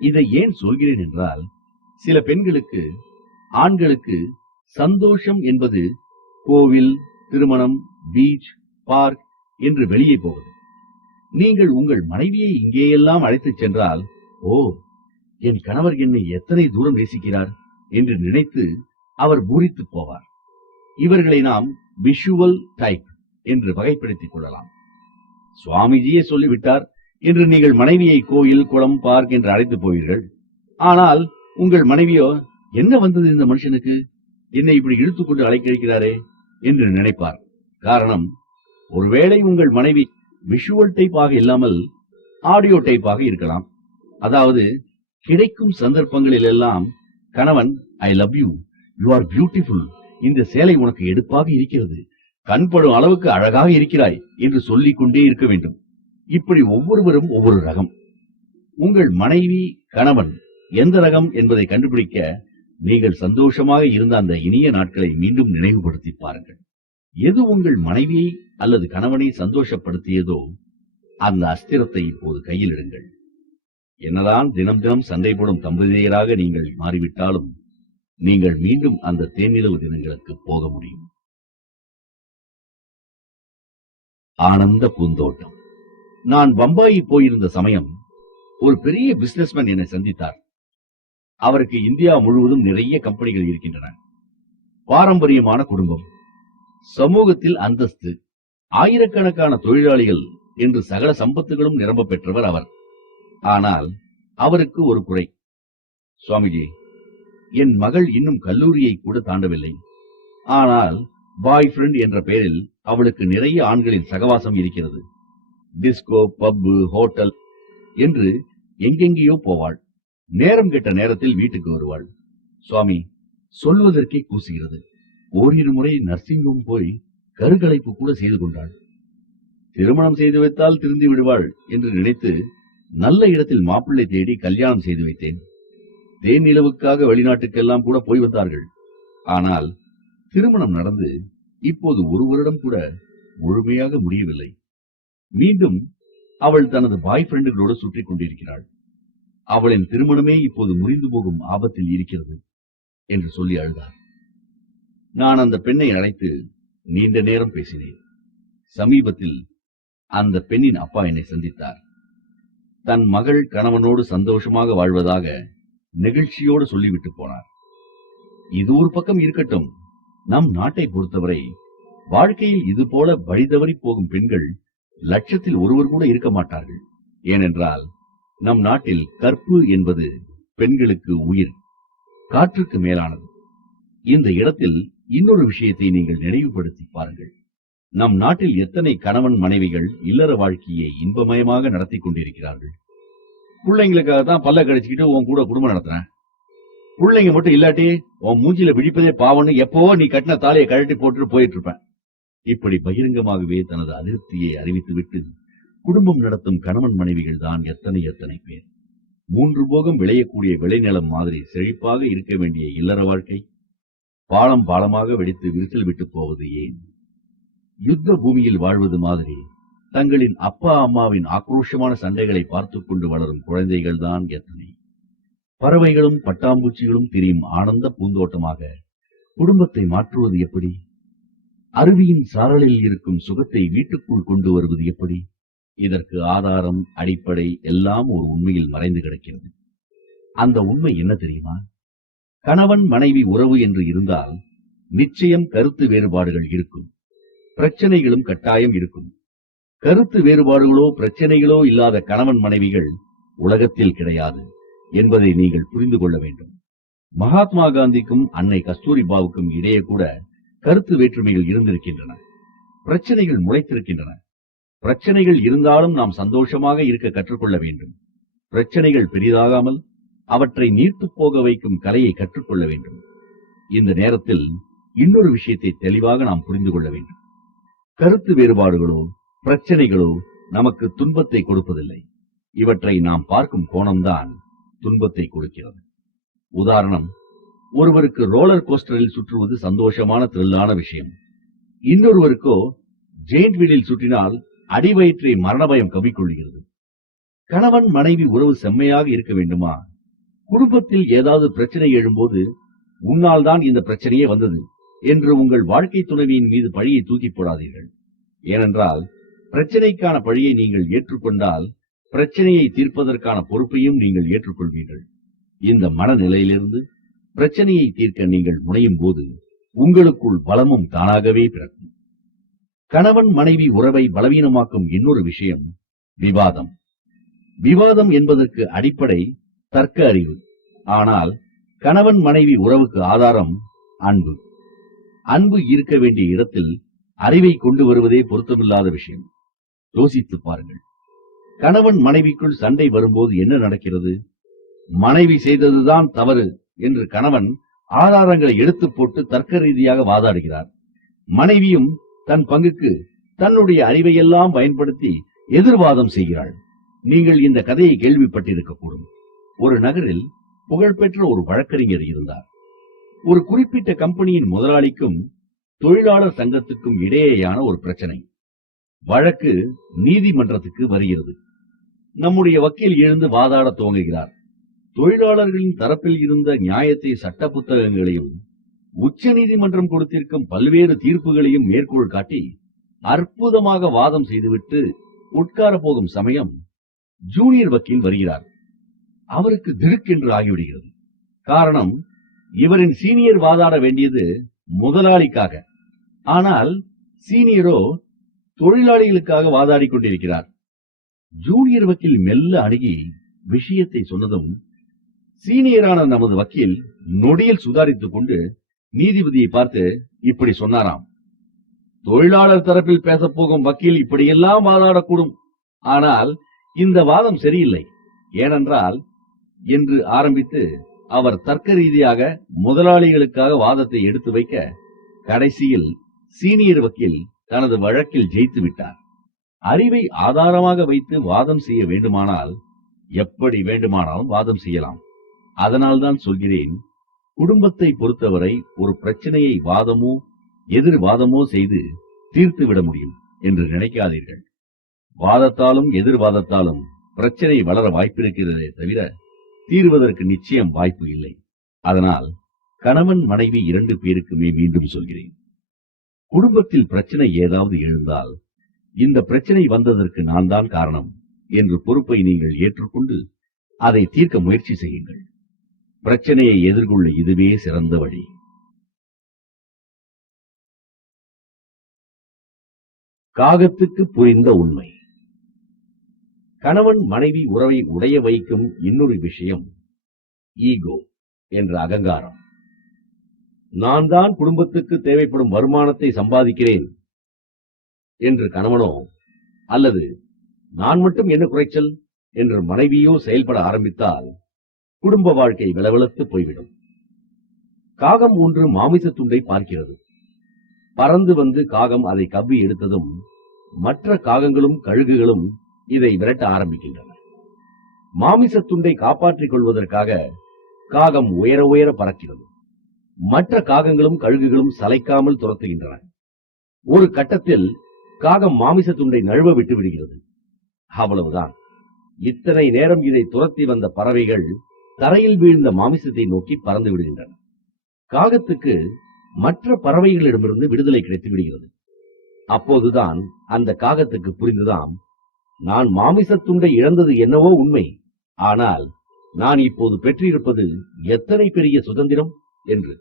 இதை ஏன் சொல்கிறேன் என்றால், சில பெண்களுக்கு, ஆண்களுக்கு சந்தோஷம் என்பது கோவில், திருமணம், பீச், பார்க் என்று வெளியே போவது. நீங்கள் உங்கள் மனைவியை இங்கேயெல்லாம் அழைத்துச் சென்றால், ஓ, என் கணவர் என்னை எத்தனை தூரம் நேசிக்கிறார் என்று நினைத்து அவர் பூரித்து போவார். இவர்களை நாம் விஷுவல் டைப் என்று வகைப்படுத்திக் கொள்ளலாம். சுவாமிஜியே சொல்லிவிட்டார் என்று நீங்கள் மனைவியை கோயில், குளம், பார்க் என்று அழைத்து போவீர்கள். ஆனால் உங்கள் மனைவியோ, என்ன வந்தது இந்த மனுஷனுக்கு, என்னை இப்படி இழுத்துக்கொண்டு அழைக்கிறாரே என்று நினைப்பார். காரணம், ஒருவேளை உங்கள் மனைவி விஷுவல் டைப்பாக இல்லாமல் ஆடியோ டைப்பாக இருக்கலாம். அதாவது, கிடைக்கும் சந்தர்ப்பங்களில் எல்லாம் கணவன், I love you, you are beautiful, இந்த சேலை உனக்கு எடுப்பாக இருக்கிறது, கண்படும் அளவுக்கு அழகாக இருக்கிறாய் என்று சொல்லிக் கொண்டே இருக்க வேண்டும். இப்படி ஒவ்வொருவரும் ஒவ்வொரு ரகம். உங்கள் மனைவி, கணவன் எந்த ரகம் என்பதை கண்டுபிடிக்க நீங்கள் சந்தோஷமாக இருந்த அந்த இனிய நாட்களை மீண்டும் நினைவுபடுத்தி பாருங்கள். எது உங்கள் மனைவியை அல்லது கணவனை சந்தோஷப்படுத்தியதோ அந்த அஸ்திரத்தை இப்போது கையில் எடுங்கள். என்னதான் தினம் தினம் சண்டை போடும் தம்பதியராக நீங்கள் மாறிவிட்டாலும் நீங்கள் மீண்டும் அந்த தேனிலவு தினங்களுக்கு போக முடியும். ஆனந்த பூந்தோட்டம். நான் பம்பாயி போயிருந்த சமயம் ஒரு பெரிய பிசினஸ்மேன் என்னை சந்தித்தார். அவருக்கு இந்தியா முழுவதும் நிறைய கம்பெனிகள் இருக்கின்றன. பாரம்பரியமான குடும்பம், சமூகத்தில் அந்தஸ்து, ஆயிரக்கணக்கான தொழிலாளிகள் என்று சகல சம்பத்துகளும் நிரம்ப பெற்றவர் அவர். ஆனால் அவருக்கு ஒரு குறை. சுவாமிஜி, என் மகள் இன்னும் கல்லூரியை கூட தாண்டவில்லை. ஆனால் பாய் ஃப்ரெண்ட் என்ற பெயரில் அவளுக்கு நிறைய ஆண்களின் சகவாசம் இருக்கிறது. டிஸ்கோ, பப்பு, ஹோட்டல் என்று எங்கெங்கேயோ போவாள். நேரம் கெட்ட நேரத்தில் வீட்டுக்கு வருவாள். சுவாமி, சொல்வதற்கே கூசுகிறது. ஓரிரு முறை நர்சிங் ஹோம் போய் கருக்கலைப்பு கூட செய்து கொண்டாள். திருமணம் செய்து வைத்தால் திருந்தி விடுவாள் என்று நினைத்து நல்ல இடத்தில் மாப்பிள்ளை தேடி கல்யாணம் செய்து வைத்தேன். தேன் நிலவுக்காக வெளிநாட்டுக்கெல்லாம் கூட போய் வந்தார்கள். ஆனால் திருமணம் நடந்து இப்போது ஒரு வருடம் கூட முழுமையாக முடியவில்லை. மீண்டும் அவள் தனது பாய் ஃப்ரெண்டுகளோடு சுற்றிக் கொண்டிருக்கிறாள். அவளின் திருமணமே இப்போது முறிந்து போகும் ஆபத்தில் இருக்கிறது என்று சொல்லி அழுதார். நான் அந்த பெண்ணை அழைத்து நீண்ட நேரம் பேசினேன். சமீபத்தில் அந்த பெண்ணின் அப்பா என்னை சந்தித்தார். தன் மகள் கணவனோடு சந்தோஷமாக வாழ்வதாக நெகிழ்ச்சியோடு சொல்லிவிட்டு போனார். இது ஒரு பக்கம் இருக்கட்டும், நம் நாட்டை பொறுத்தவரை வாழ்க்கையில் இது போல வழிதவறி போகும் பெண்கள் லட்சத்தில் ஒருவர் கூட இருக்க மாட்டார்கள். ஏனென்றால் நம் நாட்டில் கற்பு என்பது பெண்களுக்கு உயிர், காற்றுக்கு மேலானது. இந்த இடத்தில் இன்னொரு விஷயத்தை நீங்கள் நினைவுபடுத்தி பாருங்கள். நம் நாட்டில் எத்தனை கணவன் மனைவிகள் இல்லற வாழ்க்கையை இன்பமயமாக நடத்தி கொண்டிருக்கிறார்கள். பிள்ளைங்களுக்காக தான் பல்ல கடிச்சுக்கிட்டு உன் கூட குடும்பம் நடத்துறேன், பிள்ளைங்க மட்டும் இல்லாட்டி உன் மூஞ்சில விழிப்பதே பாவன்னு எப்போ நீ கட்டின தாலியை கழட்டி போட்டு போயிட்டு இருப்பேன். இப்படி பகிரங்கமாகவே தனது அதிருப்தியை அறிவித்துவிட்டு குடும்பம் நடத்தும் கணவன் மனைவிகள் தான் எத்தனை எத்தனை பேர். 3 போகம் விளையக்கூடிய விளைநிலம் மாதிரி செழிப்பாக இருக்க வேண்டிய இல்லற வாழ்க்கை பாலம் பாலமாக வெடித்து விரிசல் விட்டு போவது ஏன்? யுத்த பூமியில் வாழ்வது மாதிரி தங்களின் அப்பா அம்மாவின் ஆக்ரோஷமான சண்டைகளை பார்த்துக் கொண்டு வளரும் குழந்தைகள் தான் எத்தனை. பறவைகளும் பட்டாம்பூச்சிகளும் திரியும் ஆனந்த பூந்தோட்டமாக குடும்பத்தை மாற்றுவது எப்படி? அருவியின் சாரலில் இருக்கும் சுகத்தை வீட்டுக்குள் கொண்டு வருவது எப்படி? இதற்கு ஆதாரம், அடிப்படை எல்லாம் ஒரு உண்மையில் மறைந்து கிடக்கிறது. அந்த உண்மை என்ன தெரியுமா? கணவன் மனைவி உறவு என்று இருந்தால் நிச்சயம் கருத்து வேறுபாடுகள் இருக்கும், பிரச்சனைகளும் கட்டாயம் இருக்கும். கருத்து வேறுபாடுகளோ பிரச்சனைகளோ இல்லாத கணவன் மனைவிகள் உலகத்தில் கிடையாது என்பதை நீங்கள் புரிந்து கொள்ள வேண்டும். மகாத்மா காந்திக்கும் அன்னை கஸ்தூரிபாவுக்கும் இடையே கூட கருத்து வேற்றுமைகள் இருந்திருக்கின்றன, பிரச்சனைகள் முளைத்திருக்கின்றன. பிரச்சனைகள் இருந்தாலும் நாம் சந்தோஷமாக இருக்க கற்றுக்கொள்ள வேண்டும். பிரச்சனைகள் பெரிதாகாமல் அவற்றை நீர்த்துப் போக வைக்கும் கலையை கற்றுக்கொள்ள வேண்டும். இந்த நேரத்தில் இன்னொரு விஷயத்தை தெளிவாக நாம் புரிந்து கொள்ள வேண்டும். கருத்து வேறுபாடுகளோ பிரச்சனைகளோ நமக்கு துன்பத்தை கொடுப்பதில்லை, இவற்றை நாம் பார்க்கும் கோணம்தான் துன்பத்தை கொடுக்கிறது. உதாரணம், ஒருவருக்கு ரோலர் கோஸ்டரில் சுற்றுவது சந்தோஷமான த்ரில்லான விஷயம், இன்னொருவருக்கோ ஜெயிண்ட் வீலில் சுற்றினால் அடிவயிற்றை மரண பயம் கவிக்கொள்கிறது. கணவன் மனைவி உறவு செம்மையாக இருக்க வேண்டுமா? குடும்பத்தில் ஏதாவது பிரச்சனை எழும்போது உன்னால் தான் இந்த பிரச்சனையே வந்தது என்று உங்கள் வாழ்க்கை துணைவியின் மீது பழியை தூக்கி போடாதீர்கள். ஏனென்றால் பிரச்சனைக்கான பழியை நீங்கள் ஏற்றுக்கொண்டால் பிரச்சனையை தீர்ப்பதற்கான பொறுப்பையும் நீங்கள் ஏற்றுக்கொள்வீர்கள். இந்த மனநிலையிலிருந்து பிரச்சனையை தீர்க்க நீங்கள் முனையும் போது உங்களுக்குள் பலமும் தானாகவே பிறக்கும். கணவன் மனைவி உறவை பலவீனமாக்கும் இன்னொரு விஷயம் விவாதம். விவாதம் என்பதற்கு அடிப்படை தர்க்க அறிவு. ஆனால் கணவன் மனைவி உறவுக்கு ஆதாரம் அன்பு. அன்பு இருக்க வேண்டிய இடத்தில் அறிவை கொண்டு வருவதே பொருத்தமில்லாத விஷயம். யோசித்து பாருங்கள். கணவன் மனைவிக்குள் சண்டை வரும்போது என்ன நடக்கிறது? மனைவி செய்ததுதான் தவறு என்று கணவன் ஆதாரங்களை எடுத்து போட்டு தர்க்க ரீதியாக வாதாடுகிறார். மனைவியும் தன் பங்குக்கு தன்னுடைய அறிவையெல்லாம் பயன்படுத்தி எதிர்வாதம் செய்கிறாள். நீங்கள் இந்த கதையை கேள்விப்பட்டிருக்கக்கூடும். ஒரு நகரில் புகழ்பெற்ற ஒரு வழக்கறிஞர் இருந்தார். ஒரு குறிப்பிட்ட கம்பெனியின் முதலாளிக்கும் தொழிலாளர் சங்கத்துக்கும் இடையேயான ஒரு பிரச்சனை. வழக்கு நீதிமன்றத்துக்கு வருகிறது. நம்முடைய வக்கீல் எழுந்து வாதாட துவங்குகிறார். தொழிலாளர்களின் தரப்பில் இருந்த நியாயத்தை, சட்ட புத்தகங்களையும் உச்ச நீதிமன்றம் கொடுத்திருக்கும் பல்வேறு தீர்ப்புகளையும் மேற்கோள் காட்டி அற்புதமாக வாதம் செய்துவிட்டு உட்கார போகும் சமயம் ஜூனியர் வக்கீல் வருகிறார். அவருக்கு திடுக்கென்று ஆகிவிடுகிறது. காரணம், இவரின் சீனியர் வாதாட வேண்டியது முதலாளிக்காக, ஆனால் சீனியரோ தொழிலாளிகளுக்காக வாதாடி கொண்டிருக்கிறார். ஜூனியர் வக்கீல் மெல்ல அணுகி விஷயத்தை சொன்னதும் சீனியரான நமது வக்கீல் நொடியில் சுதாரித்துக் கொண்டு நீதிபதியை பார்த்து இப்படி சொன்னாராம்: தொழிலாளர் தரப்பில் பேசப்போகும் வக்கீல் இப்படியெல்லாம் வாதாடக்கூடும், ஆனால் இந்த வாதம் சரியில்லை. ஏனென்றால் என்று ஆரம்பித்து அவர் தர்க்க ரீதியாக முதலாளிகளுக்காக வாதத்தை எடுத்து வைக்க கடைசியில் சீனியர் வக்கீல் தனது வழக்கில் ஜெயித்து விட்டார். அறிவை ஆதாரமாக வைத்து வாதம் செய்ய வேண்டுமானால் எப்படி வேண்டுமானாலும் வாதம் செய்யலாம். அதனால்தான் சொல்கிறேன், குடும்பத்தை பொறுத்தவரை ஒரு பிரச்சனையை வாதமோ எதிர்வாதமோ செய்து தீர்த்து விட முடியும் என்று நினைக்காதீர்கள். வாதத்தாலும் எதிர்வாதத்தாலும் பிரச்சனை வளர வாய்ப்பிருக்கிறதே தவிர தீர்வதற்கு நிச்சயம் வாய்ப்பு இல்லை. அதனால் கணவன் மனைவி 2 பேருக்குமே மீண்டும் சொல்கிறேன், குடும்பத்தில் பிரச்சனை ஏதாவது எழுந்தால் இந்த பிரச்சனை வந்ததற்கு நான் தான் காரணம் என்று பொறுப்பை நீங்கள் ஏற்றுக்கொண்டு அதை தீர்க்க முயற்சி செய்யுங்கள். பிரச்சனையை எதிர்கொள்ள இதுவே சிறந்த வழி. காகத்துக்கு புரிந்த உண்மை. கணவன் மனைவி உறவை உடைய வைக்கும் இன்னொரு விஷயம் ஈகோ என்ற அகங்காரம். நான் தான் குடும்பத்துக்கு தேவைப்படும் வருமானத்தை சம்பாதிக்கிறேன் என்று கணவனோ, அல்லது நான் மட்டும் என்ன குறைச்சல் என்று மனைவியோ செயல்பட ஆரம்பித்தால் குடும்ப வாழ்க்கை விலவிலத்து போய்விடும். காகம் ஒன்று மாமிச துண்டை பார்க்கிறது. பறந்து வந்து காகம் அதை கவ்வி எடுத்ததும் மற்ற காகங்களும் கழுகுகளும் இதை விரட்ட ஆரம்பிக்கின்றன. மாமிச துண்டை காப்பாற்றிக் கொள்வதற்காக காகம் உயர உயர பறக்கிறது. மற்ற காகங்களும் கழுகுகளும் சளைக்காமல் துரத்துகின்றன. ஒரு கட்டத்தில் காகம் மாமிச துண்டை நழுவ விட்டு விடுகிறது. அவ்வளவுதான். இத்தனை நேரம் இதை துரத்தி வந்த பறவைகள் தரையில் வீழ்ந்த மாமிசத்தை நோக்கி பறந்து விடுகின்றன. காகத்துக்கு மற்ற பறவைகளிடமிருந்து விடுதலை கிடைத்து விடுகிறது. அப்போதுதான் அந்த காகத்துக்கு புரிந்துதான், நான் மாமிச துண்டை இழந்தது என்னவோ உண்மை, ஆனால் நான் இப்போது பெற்றிருப்பது எத்தனை பெரிய சுதந்திரம் என்று.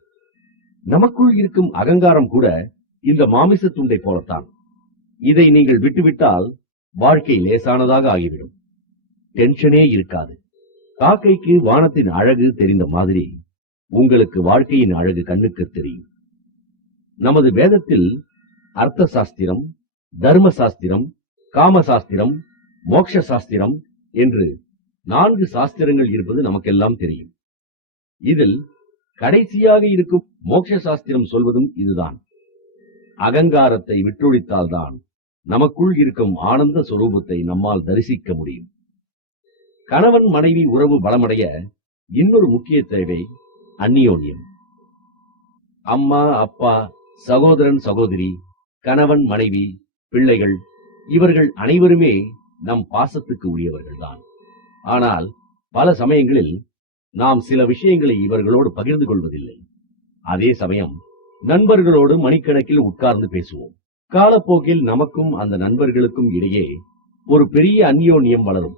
நமக்குள் இருக்கும் அகங்காரம் கூட இந்த மாமிச துண்டை போலத்தான். இதை நீங்கள் விட்டுவிட்டால் வாழ்க்கை லேசானதாக ஆகிவிடும். டென்ஷனே இருக்காது. காக்கைக்கு வானத்தின் அழகு தெரிந்த மாதிரி உங்களுக்கு வாழ்க்கையின் அழகு கண்ணுக்கு தெரியும். நமது வேதத்தில் அர்த்த சாஸ்திரம், தர்ம சாஸ்திரம், காம சாஸ்திரம், மோட்ச சாஸ்திரம் என்று 4 சாஸ்திரங்கள் இருப்பது நமக்கெல்லாம் தெரியும். இதில் கடைசியாக இருக்கும் மோட்ச சாஸ்திரம் சொல்வதும் இதுதான். அகங்காரத்தை விட்டொழித்தால்தான் நமக்குள் இருக்கும் ஆனந்த சொரூபத்தை நம்மால் தரிசிக்க முடியும். கணவன் மனைவி உறவு பலமடைய இன்னொரு முக்கிய தேவை அந்நியோன்யம். அம்மா அப்பா, சகோதரன் சகோதரி, கணவன் மனைவி, பிள்ளைகள், இவர்கள் அனைவருமே நம் பாசத்துக்கு உரியவர்கள்தான். ஆனால் பல சமயங்களில் நாம் சில விஷயங்களை இவர்களோடு பகிர்ந்து கொள்வதில்லை. அதே சமயம் நண்பர்களோடு மணிக்கணக்கில் உட்கார்ந்து பேசுவோம். காலப்போக்கில் நமக்கும் அந்த நண்பர்களுக்கும் இடையே ஒரு பெரிய அந்யோன்யம் வளரும்.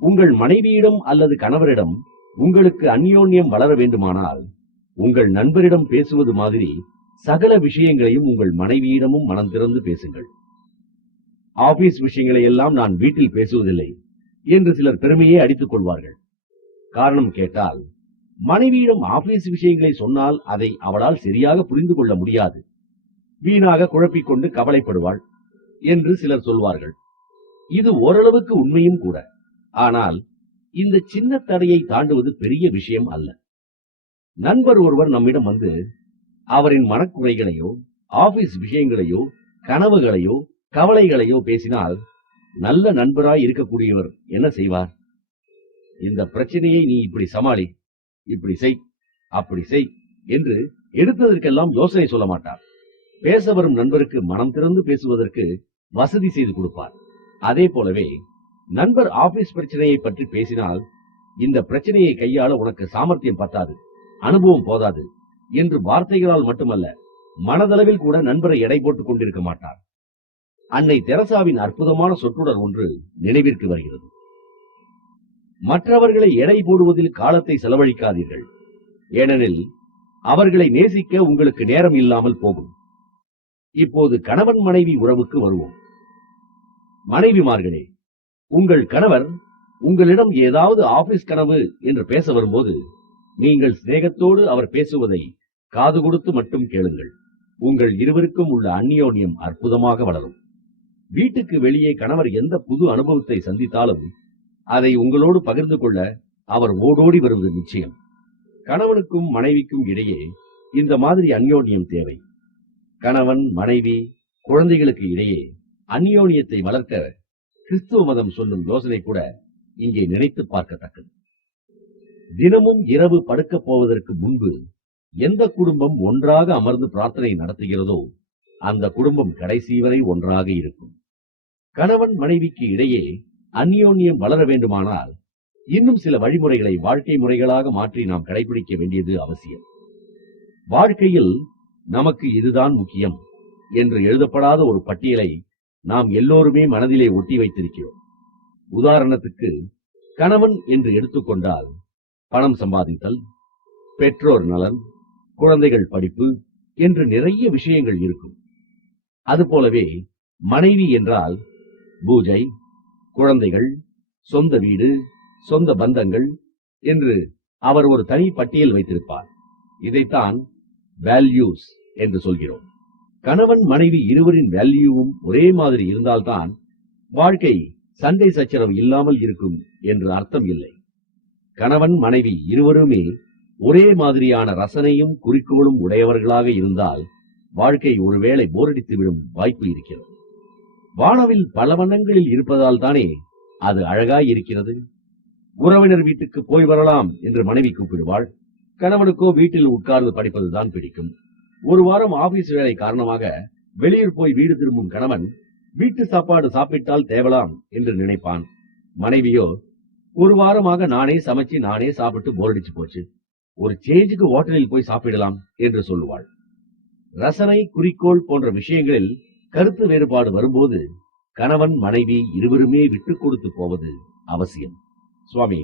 உங்கள் மனைவியிடம் அல்லது கணவரிடம் உங்களுக்கு அந்யோன்யம் வளர வேண்டுமானால் உங்கள் நண்பரிடம் பேசுவது மாதிரி சகல விஷயங்களையும் உங்கள் மனைவியிடமும் மனம் திறந்து பேசுங்கள். ஆபீஸ் விஷயங்களை எல்லாம் நான் வீட்டில் பேசுவதில்லை என்று சிலர் பெருமையே அடித்துக் கொள்வார்கள். காரணம் கேட்டால், மனைவியிடம் ஆபீஸ் விஷயங்களை சொன்னால் அதை அவளால் சரியாக புரிந்து கொள்ள முடியாது, வீணாக குழப்பிக் கொண்டு கவலைப்படுவாள் என்று சிலர் சொல்வார்கள். இது ஓரளவுக்கு உண்மையும் கூட. ஆனால் இந்த சின்ன தடையை தாண்டுவது பெரிய விஷயம் அல்ல. நண்பர் ஒருவர் நம்மிடம் வந்து அவரின் மனக்குறைகளையோ, ஆபீஸ் விஷயங்களையோ, கனவுகளையோ, கவலைகளையோ பேசினால் நல்ல நண்பராய் இருக்கக்கூடியவர் என்ன செய்வார்? இந்த பிரச்சனையை நீ இப்படி சமாளி, இப்படி செய், அப்படி செய் என்று எடுத்ததற்கெல்லாம் யோசனை சொல்ல மாட்டார். பேச வரும் நண்பருக்கு மனம் திறந்து பேசுவதற்கு வசதி செய்து கொடுப்பார். அதே போலவே நண்பர் ஆபீஸ் பிரச்சனையை பற்றி பேசினால், இந்த பிரச்சனையை கையாள உனக்கு சாமர்த்தியம் பத்தாது, அனுபவம் போதாது என்று வார்த்தைகளால் மட்டுமல்ல, மனதளவில் கூட நண்பரை எடை போட்டுக் கொண்டிருக்க மாட்டார். அன்னை தெரசாவின் அற்புதமான சொற்றொடர் ஒன்று நினைவிற்கு வருகிறது. மற்றவர்களை எடை போடுவதில் காலத்தை செலவழிக்காதீர்கள், ஏனெனில் அவர்களை நேசிக்க உங்களுக்கு நேரம் இல்லாமல் போகும். இப்போது கணவன் மனைவி உறவுக்கு வருவோம். மனைவிமார்களே, உங்கள் கணவர் உங்களிடம் ஏதாவது ஆபீஸ் கனவு என்று பேச வரும்போது நீங்கள் சிநேகத்தோடு அவர் பேசுவதை காது கொடுத்து மட்டும் கேளுங்கள். உங்கள் இருவருக்கும் உள்ள அந்யோன்யம் அற்புதமாக வளரும். வீட்டுக்கு வெளியே கணவர் எந்த புது அனுபவத்தை சந்தித்தாலும் அதை உங்களோடு பகிர்ந்து கொள்ள அவர் ஓடோடி வருவது நிச்சயம். கணவனுக்கும் மனைவிக்கும் இடையே இந்த மாதிரி அந்யோன்யம் தேவை. கணவன் மனைவி குழந்தைகளுக்கு இடையே அந்யோன்யத்தை வளர்க்க கிறிஸ்துவ மதம் சொல்லும் யோசனை கூட இங்கே நினைத்து பார்க்கத்தக்கது. தினமும் இரவு படுக்கப் போவதற்கு முன்பு எந்த குடும்பம் ஒன்றாக அமர்ந்து பிரார்த்தனை நடத்துகிறதோ அந்த குடும்பம் கடைசி வரை ஒன்றாக இருக்கும். கணவன் மனைவிக்கு இடையே அந்யோன்யம் வளர வேண்டுமானால் இன்னும் சில வழிமுறைகளை வாழ்க்கை முறைகளாக மாற்றி நாம் கடைபிடிக்க வேண்டியது அவசியம். வாழ்க்கையில் நமக்கு இதுதான் முக்கியம் என்று எழுதப்படாத ஒரு பட்டியலை நாம் எல்லோருமே மனதிலே ஒட்டி வைத்திருக்கிறோம். உதாரணத்துக்கு கணவன் என்று எடுத்துக்கொண்டால் பணம் சம்பாதித்தல், பெற்றோர் நலன், குழந்தைகள் படிப்பு என்று நிறைய விஷயங்கள் இருக்கும். அதுபோலவே மனைவி என்றால் பூஜை, குழந்தைகள், சொந்த வீடு, சொந்த பந்தங்கள் என்று அவர் ஒரு தனி பட்டியல் வைத்திருப்பார். இதைத்தான் வேல்யூஸ் என்று சொல்கிறோம். கணவன் மனைவி இருவரின் வேல்யூவும் ஒரே மாதிரி இருந்தால்தான் வாழ்க்கை சண்டை சச்சரவு இல்லாமல் இருக்கும் என்று அர்த்தம் இல்லை. கணவன் மனைவி இருவருமே ஒரே மாதிரியான ரசனையும் குறிக்கோளும் உடையவர்களாக இருந்தால் வாழ்க்கை ஒருவேளை போரடித்து விடும் வாய்ப்பு இருக்கிறது. வானவில் பல வண்ணங்களில் இருப்பதால் தானே அது அழகாய் இருக்கிறது. உறவினர் வீட்டுக்கு போய் வரலாம் என்று மனைவி கூப்பிடுவாள். கணவனுக்கோ வீட்டில் உட்கார்ந்து படிப்பதுதான் பிடிக்கும். ஒரு வாரம் ஆபீஸ் வேலை காரணமாக வெளியூர் போய் வீடு திரும்பும் கணவன் வீட்டு சாப்பாடு சாப்பிட்டால் தேவலாம் என்று நினைப்பான். மனைவியோ ஒரு வாரமாக நானே சமைச்சு நானே சாப்பிட்டு போரடிச்சு போச்சு, ஒரு சேஞ்சுக்கு ஹோட்டலில் போய் சாப்பிடலாம் என்று சொல்லுவாள். ரசனை, குறிக்கோள் போன்ற விஷயங்களில் கருத்து வேறுபாடு வரும்போது கணவன் மனைவி இருவருமே விட்டுக் கொடுத்து போவது அவசியம். சுவாமி,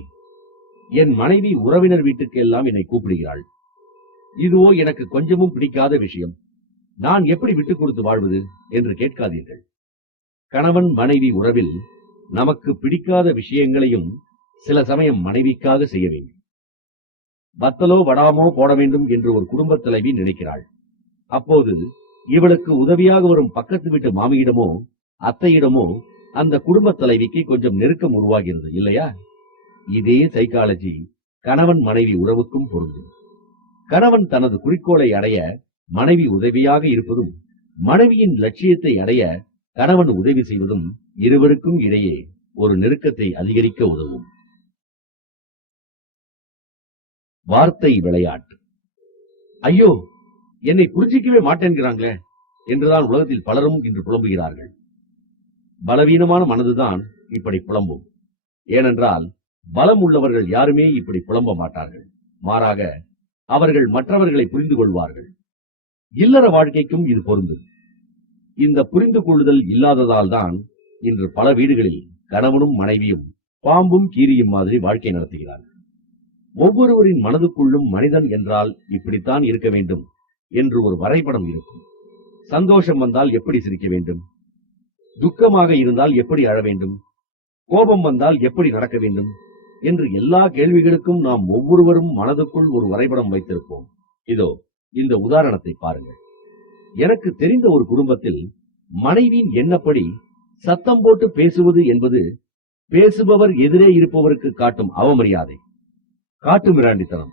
என் மனைவி உறவினர் வீட்டுக்கு எல்லாம் என்னை கூப்பிடுகிறாள். இதுவோ எனக்கு கொஞ்சமும் பிடிக்காத விஷயம். நான் எப்படி விட்டுக் கொடுத்து வாழ்வது என்று கேட்காதீர்கள். கணவன் மனைவி உறவில் நமக்கு பிடிக்காத விஷயங்களையும் சில சமயம் மனைவிக்காக செய்ய வேண்டும். வத்தலோ வடாமோ போட வேண்டும் என்று ஒரு குடும்ப தலைவி நினைக்கிறாள். அப்போது இவளுக்கு உதவியாக வரும் பக்கத்து வீட்டு மாமியிடமோ அத்தையிடமோ அந்த குடும்ப தலைவிக்கு கொஞ்சம் நெருக்கம் உருவாகிறது இல்லையா? இதே சைக்காலஜி கணவன் மனைவி உறவுக்கும் பொருந்தும். கணவன் தனது குறிக்கோளை அடைய மனைவி உதவியாக இருப்பதும், மனைவியின் லட்சியத்தை அடைய கணவன் உதவி செய்வதும் இருவருக்கும் இடையே ஒரு நெருக்கத்தை அதிகரிக்க உதவும். வார்த்தை விளையாட்டு. ஐயோ, என்னை புரிஞ்சிக்கவே மாட்டேன்கிறாங்களே என்றுதான் உலகத்தில் பலரும் இன்று புலம்புகிறார்கள். பலவீனமான மனதுதான் இப்படி புலம்பும். ஏனென்றால் பலம் உள்ளவர்கள் யாருமே இப்படி புலம்ப மாட்டார்கள். மாறாக அவர்கள் மற்றவர்களை புரிந்து கொள்வார்கள். இல்லற வாழ்க்கைக்கும் இது பொருந்தும். இந்த புரிந்து கொள்ளுதல் இல்லாததால் தான் இன்று பல வீடுகளில் கணவனும் மனைவியும் பாம்பும் கீரியும் மாதிரி வாழ்க்கை நடத்துகிறார்கள். ஒவ்வொருவரின் மனதுக்குள்ளும் மனிதன் என்றால் இப்படித்தான் இருக்க வேண்டும் என்று ஒரு வரைபடம் இருக்கும். சந்தோஷம் வந்தால் எப்படி சிரிக்க வேண்டும், துக்கமாக இருந்தால் எப்படி அழ வேண்டும், கோபம் வந்தால் எப்படி நடக்க வேண்டும் என்று எல்லா கேள்விகளுக்கும் நாம் ஒவ்வொருவரும் மனதுக்குள் ஒரு வரைபடம் வைத்திருப்போம். இதோ இந்த உதாரணத்தை பாருங்கள். எனக்கு தெரிந்த ஒரு குடும்பத்தில் மனைவியின் எண்ணப்படி சத்தம் போட்டு பேசுவது என்பது பேசுபவர் எதிரே இருப்பவருக்கு காட்டும் அவமரியாதை, காட்டு மிராண்டித்தனம்,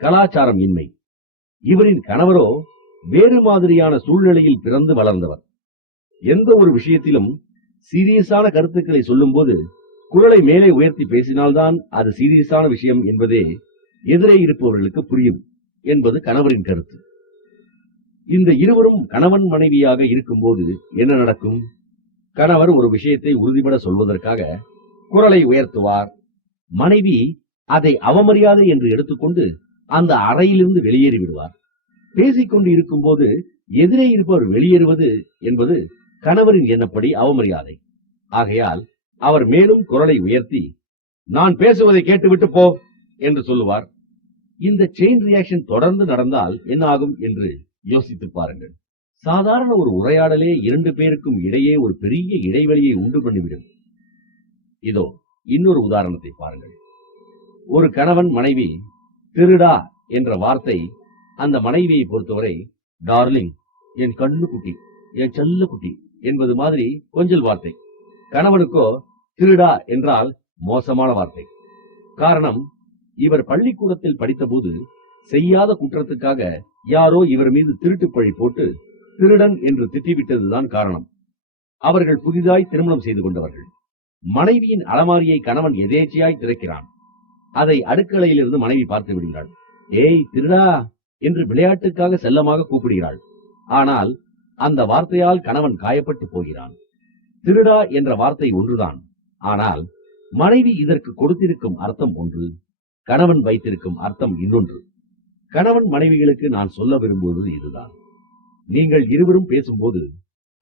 கலாச்சாரம் இன்மை. இவரின் கணவரோ வேறு மாதிரியான சூழ்நிலையில் பிறந்து வளர்ந்தவர். எந்த ஒரு விஷயத்திலும் சீரியஸான கருத்துக்களை சொல்லும் போது குரலை மேலே உயர்த்தி பேசினால்தான் அது சீரியஸான விஷயம் என்பதே எதிரே இருப்பவர்களுக்கு புரியும் என்பது கணவரின் கருத்து. இந்த இருவரும் கணவன் மனைவியாக இருக்கும்போது என்ன நடக்கும்? கணவர் ஒரு விஷயத்தை உறுதிபட சொல்வதற்காக குரலை உயர்த்துவார். மனைவி அதை அவமரியாதை என்று எடுத்துக்கொண்டு அந்த அறையிலிருந்து வெளியேறி விடுவார். பேசிக்கொண்டு இருக்கும் போது எதிரே இருப்பவர் வெளியேறுவது என்பது கணவரின் எண்ணப்படி அவமரியாதை. ஆகையால் அவர் மேலும் குரலை உயர்த்தி, நான் பேசுவதை கேட்டுவிட்டு போ என்று சொல்லுவார். இந்த செயின் ரியாக்ஷன் தொடர்ந்து நடந்தால் என்ன ஆகும் என்று யோசித்து பாருங்கள். சாதாரண ஒரு உரையாடலே இரண்டு பேருக்கும் இடையே ஒரு பெரிய இடைவெளியை உண்டு பண்ணிவிடும். இதோ இன்னொரு உதாரணத்தை பாருங்கள். ஒரு கணவன் மனைவி திருடா என்ற வார்த்தை அந்த மனைவியை பொறுத்தவரை டார்லிங், என் கண்ணு குட்டி, என் செல்ல குட்டி என்பது மாதிரி கொஞ்சல் வார்த்தை. கணவனுக்கோ திருடா என்றால் மோசமான வார்த்தை. காரணம், இவர் பள்ளிக்கூடத்தில் படித்தபோது செய்யாத குற்றத்துக்காக யாரோ இவர் மீது திருட்டு பழி போட்டு திருடன் என்று திட்டிவிட்டதுதான் காரணம். அவர்கள் புதிதாய் திருமணம் செய்து கொண்டவர்கள். மனைவியின் அலமாரியை கணவன் எதேச்சையாய் திறக்கிறான். அதை அடுக்கலையிலிருந்து மனைவி பார்த்து விடுகிறாள். ஏய் திருடா என்று விளையாட்டுக்காக செல்லமாக கூப்பிடுகிறாள். ஆனால் அந்த வார்த்தையால் கணவன் காயப்பட்டு போகிறான். திருடா என்ற வார்த்தை ஒன்றுதான். ஆனால் மனைவி இதற்கு கொடுத்திருக்கும் அர்த்தம் ஒன்று, கணவன் வைத்திருக்கும் அர்த்தம் இன்னொன்று. கணவன் மனைவிகளுக்கு நான் சொல்ல விரும்புவது இதுதான். நீங்கள் இருவரும் பேசும்போது,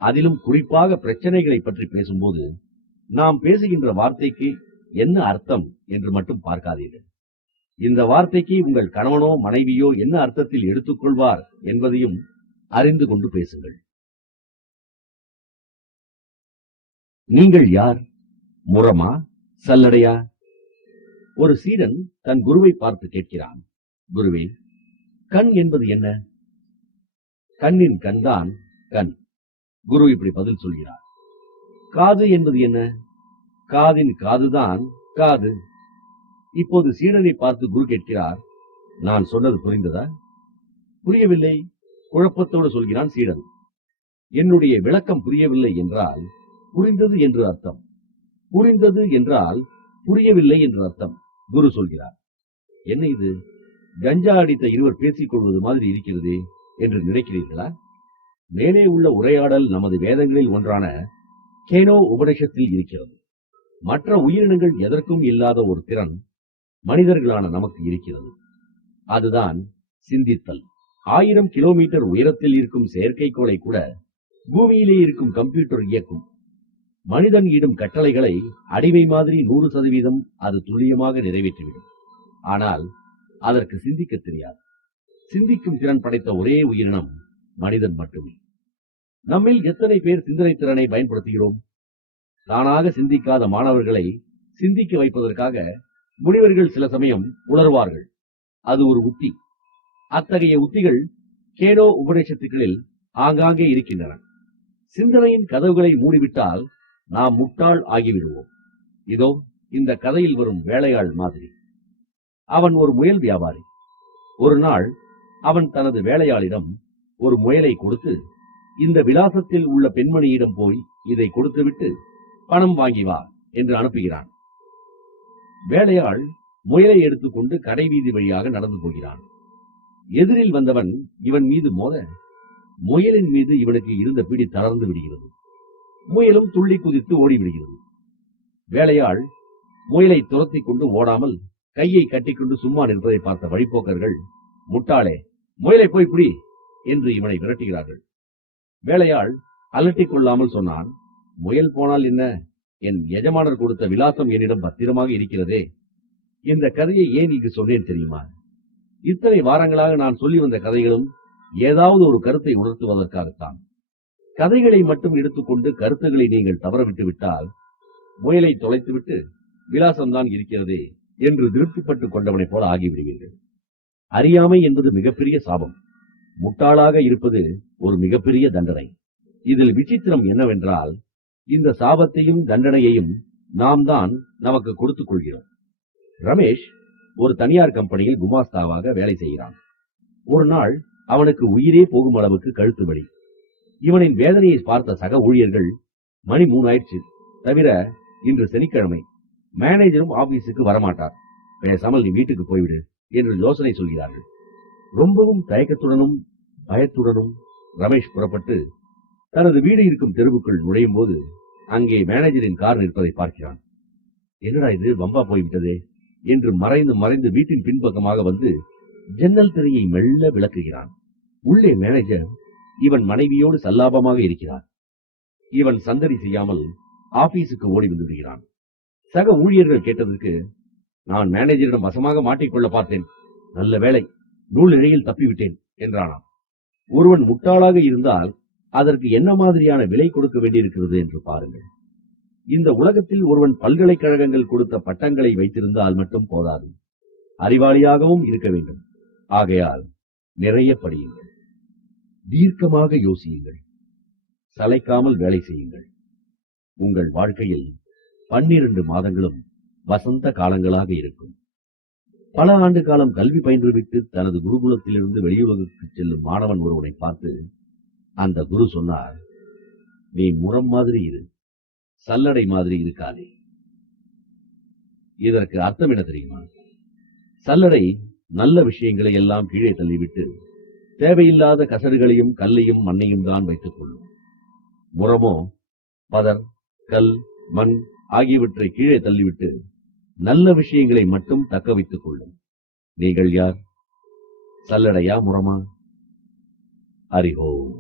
அதிலும் குறிப்பாக பிரச்சனைகளை பற்றி பேசும்போது, நாம் பேசுகின்ற வார்த்தைக்கு என்ன அர்த்தம் என்று மட்டும் பார்க்காதீர்கள். இந்த வார்த்தைக்கு உங்கள் கணவனோ மனைவியோ என்ன அர்த்தத்தில் எடுத்துக்கொள்வார் என்பதையும் அறிந்து கொண்டு பேசுங்கள். நீங்கள் யார்? முரமா, சல்லடையா? ஒரு சீடன் தன் குருவை பார்த்து கேட்கிறான், குருவே, கண் என்பது என்ன? கண்ணின் கண்தான் கண். குரு இப்படி பதில் சொல்கிறார். காது என்பது என்ன? காதின் காதுதான் காது. இப்போது சீடனை பார்த்து குரு கேட்கிறார், நான் சொன்னது புரிந்ததா? புரியவில்லை, குழப்பத்தோடு சொல்கிறான் சீடன். என்னுடைய விளக்கம் புரியவில்லை என்றால் புரிந்தது என்று அர்த்தம். புரிந்தது என்றால் புரியவில்லை என்று அர்த்தம். குரு சொல்கிறார். என்ன இது, கஞ்சா அடித்த இருவர் பேசிக் கொள்வது மாதிரி இருக்கிறதே என்று நினைக்கிறீர்களா? மேலே உள்ள உரையாடல் நமது வேதங்களில் ஒன்றான கேனோ உபநிஷத்தில் இருக்கிறது. மற்ற உயிரினங்கள் எதற்கும் இல்லாத ஒரு திறன் மனிதர்களான நமக்கு இருக்கிறது. அதுதான் சிந்தித்தல். 1000 கிலோமீட்டர் உயரத்தில் இருக்கும் செயற்கைக்கோளை கூட பூமியிலே இருக்கும் கம்ப்யூட்டர் இயக்கும். மனிதன் இடும் கட்டளைகளை அடிமை மாதிரி 100% அது துல்லியமாக நிறைவேற்றிவிடும். ஆனால் அதற்கு சிந்திக்க தெரியாது. சிந்திக்கும் திறன் படைத்த ஒரே உயிரினம் மனிதன் மட்டுமே. நம்மில் எத்தனை பேர் சிந்தனை திறனை பயன்படுத்துகிறோம்? தானாக சிந்திக்காத மாணவர்களை சிந்திக்க வைப்பதற்காக முனிவர்கள் சில சமயம் உணர்வார்கள். அது ஒரு உத்தி. அத்தகைய உத்திகள் கேனோ உபநிஷத்துக்களில் ஆங்காங்கே இருக்கின்றன. சிந்தனையின் கதவுகளை மூடிவிட்டால் நாம் முட்டாள் ஆகிவிடுவோம். இதோ இந்த கதையில் வரும் வேலையாள் மாதிரி. அவன் ஒரு முயல் வியாபாரி. ஒரு நாள் அவன் தனது வேலையாளிடம் ஒரு முயலை கொடுத்து, இந்த விலாசத்தில் உள்ள பெண்மணியிடம் போய் இதை கொடுத்துவிட்டு பணம் வாங்கி வா என்று அனுப்புகிறான். வேலையாள் முயலை எடுத்துக்கொண்டு கடை வீதி வழியாக நடந்து போகிறான். எதிரில் வந்தவன் இவன் மீது மோத முயலின் மீது இவனுக்கு இருந்த பிடி தளர்ந்து விடுகிறது. முயலும் துள்ளி குதித்து ஓடிவிடுகிறது. வேலையாள் முயலை துரத்தி கொண்டு ஓடாமல் கையை கட்டிக்கொண்டு சும்மா நிற்பதை பார்த்த வழிபோக்கர்கள், முட்டாளே, முயலை போய் பிடி என்று இவனை விரட்டுகிறார்கள். வேலையாள் அலட்டிக் கொள்ளாமல் சொன்னான், முயல் போனால் என்ன, என் எஜமானர் கொடுத்த விலாசம் என்னிடம் பத்திரமாக இருக்கிறதே. இந்த கதையை ஏன் இங்கு சொன்னேன் தெரியுமா? இத்தனை வாரங்களாக நான் சொல்லி வந்த கதைகளும் ஏதாவது ஒரு கருத்தை உணர்த்துவதற்காகத்தான். கதைகளை மட்டும் எடுத்துக்கொண்டு கருத்துக்களை நீங்கள் தவறவிட்டு விட்டால் முயலை தொலைத்துவிட்டு விலாசம்தான் இருக்கிறதே என்று திருப்திப்பட்டுக் கொண்டவனை போல ஆகிவிடுவீர்கள். அறியாமை என்பது மிகப்பெரிய சாபம். முட்டாளாக இருப்பது ஒரு மிகப்பெரிய தண்டனை. இதில் விசித்திரம் என்னவென்றால், இந்த சாபத்தையும் தண்டனையையும் நாம் தான் நமக்கு கொடுத்துக் கொள்கிறோம். ரமேஷ் ஒரு தனியார் கம்பெனியில் குமாஸ்தாவாக வேலை செய்கிறான். ஒரு நாள் அவனுக்கு உயிரே போகும் அளவுக்கு கழுத்து வலி. இவனின் வேதனையை பார்த்த சக ஊழியர்கள், மணி 3 ஆயிடுச்சு, தவிர இன்று சனிக்கிழமை, மேனேஜரும் ஆபீஸுக்கு வரமாட்டார், பேசாமல் நீ வீட்டுக்கு போய்விடு என்று யோசனை சொல்கிறார்கள். ரொம்பவும் தயக்கத்துடனும் பயத்துடனும் ரமேஷ் புறப்பட்டு தனது வீடு இருக்கும் தெருவுக்குள் நுழையும் போது அங்கே மேனேஜரின் கார் நிற்பதை பார்க்கிறான். என்னடா இது, வம்பா போய்விட்டதே என்று மறைந்து மறைந்து வீட்டின் பின்பக்கமாக வந்து ஜன்னல் திரையை மெல்ல விளக்குகிறான். உள்ளே மேனேஜர் இவன் மனைவியோடு சல்லாபமாக இருக்கிறார். இவன் சந்தடி செய்யாமல் ஆபீஸுக்கு ஓடி வந்து விடுகிறான். சக ஊழியர்கள் கேட்டதற்கு, நான் மேனேஜரிடம் வசமாக மாட்டிக்கொள்ள பார்த்தேன், நல்ல வேளை, நூல் இழையில் தப்பிவிட்டேன் என்றானாம். ஒருவன் முட்டாளாக இருந்தால் அதற்கு என்ன மாதிரியான விலை கொடுக்க வேண்டியிருக்கிறது என்று பாருங்கள். இந்த உலகத்தில் ஒருவன் பல்கலைக்கழகங்கள் கொடுத்த பட்டங்களை வைத்திருந்தால் மட்டும் போதாது, அறிவாளியாகவும் இருக்க வேண்டும். ஆகையால் நிறைய படியுங்கள், தீர்க்கமாக யோசியுங்கள், சளைக்காமல் வேலை செய்யுங்கள். உங்கள் வாழ்க்கையில் 12 மாதங்களும் வசந்த காலங்களாக இருக்கும். பல ஆண்டு காலம் கல்வி பயின்றுவிட்டு தனது குருகுலத்திலிருந்து வெளியுலகுக்கு செல்லும் மாணவன் ஒருவனை பார்த்து அந்த குரு சொன்னார், நீ முரம் மாதிரி இரு, சல்லடை மாதிரி இருக்காதே. இதற்கு அர்த்தம் என்ன தெரியுமா? சல்லடை நல்ல விஷயங்களை எல்லாம் கீழே தள்ளிவிட்டு தேவையில்லாத கசடுகளையும் கல்லையும் மண்ணையும் தான் வைத்துக் கொள்ளும். முரமோ பதர், கல், மண் ஆகியவற்றை கீழே தள்ளிவிட்டு நல்ல விஷயங்களை மட்டும் தக்க வைத்துக் கொள்ளும். நீங்கள் யார்? சல்லடையா, முரமா? ஹரி ஓம்.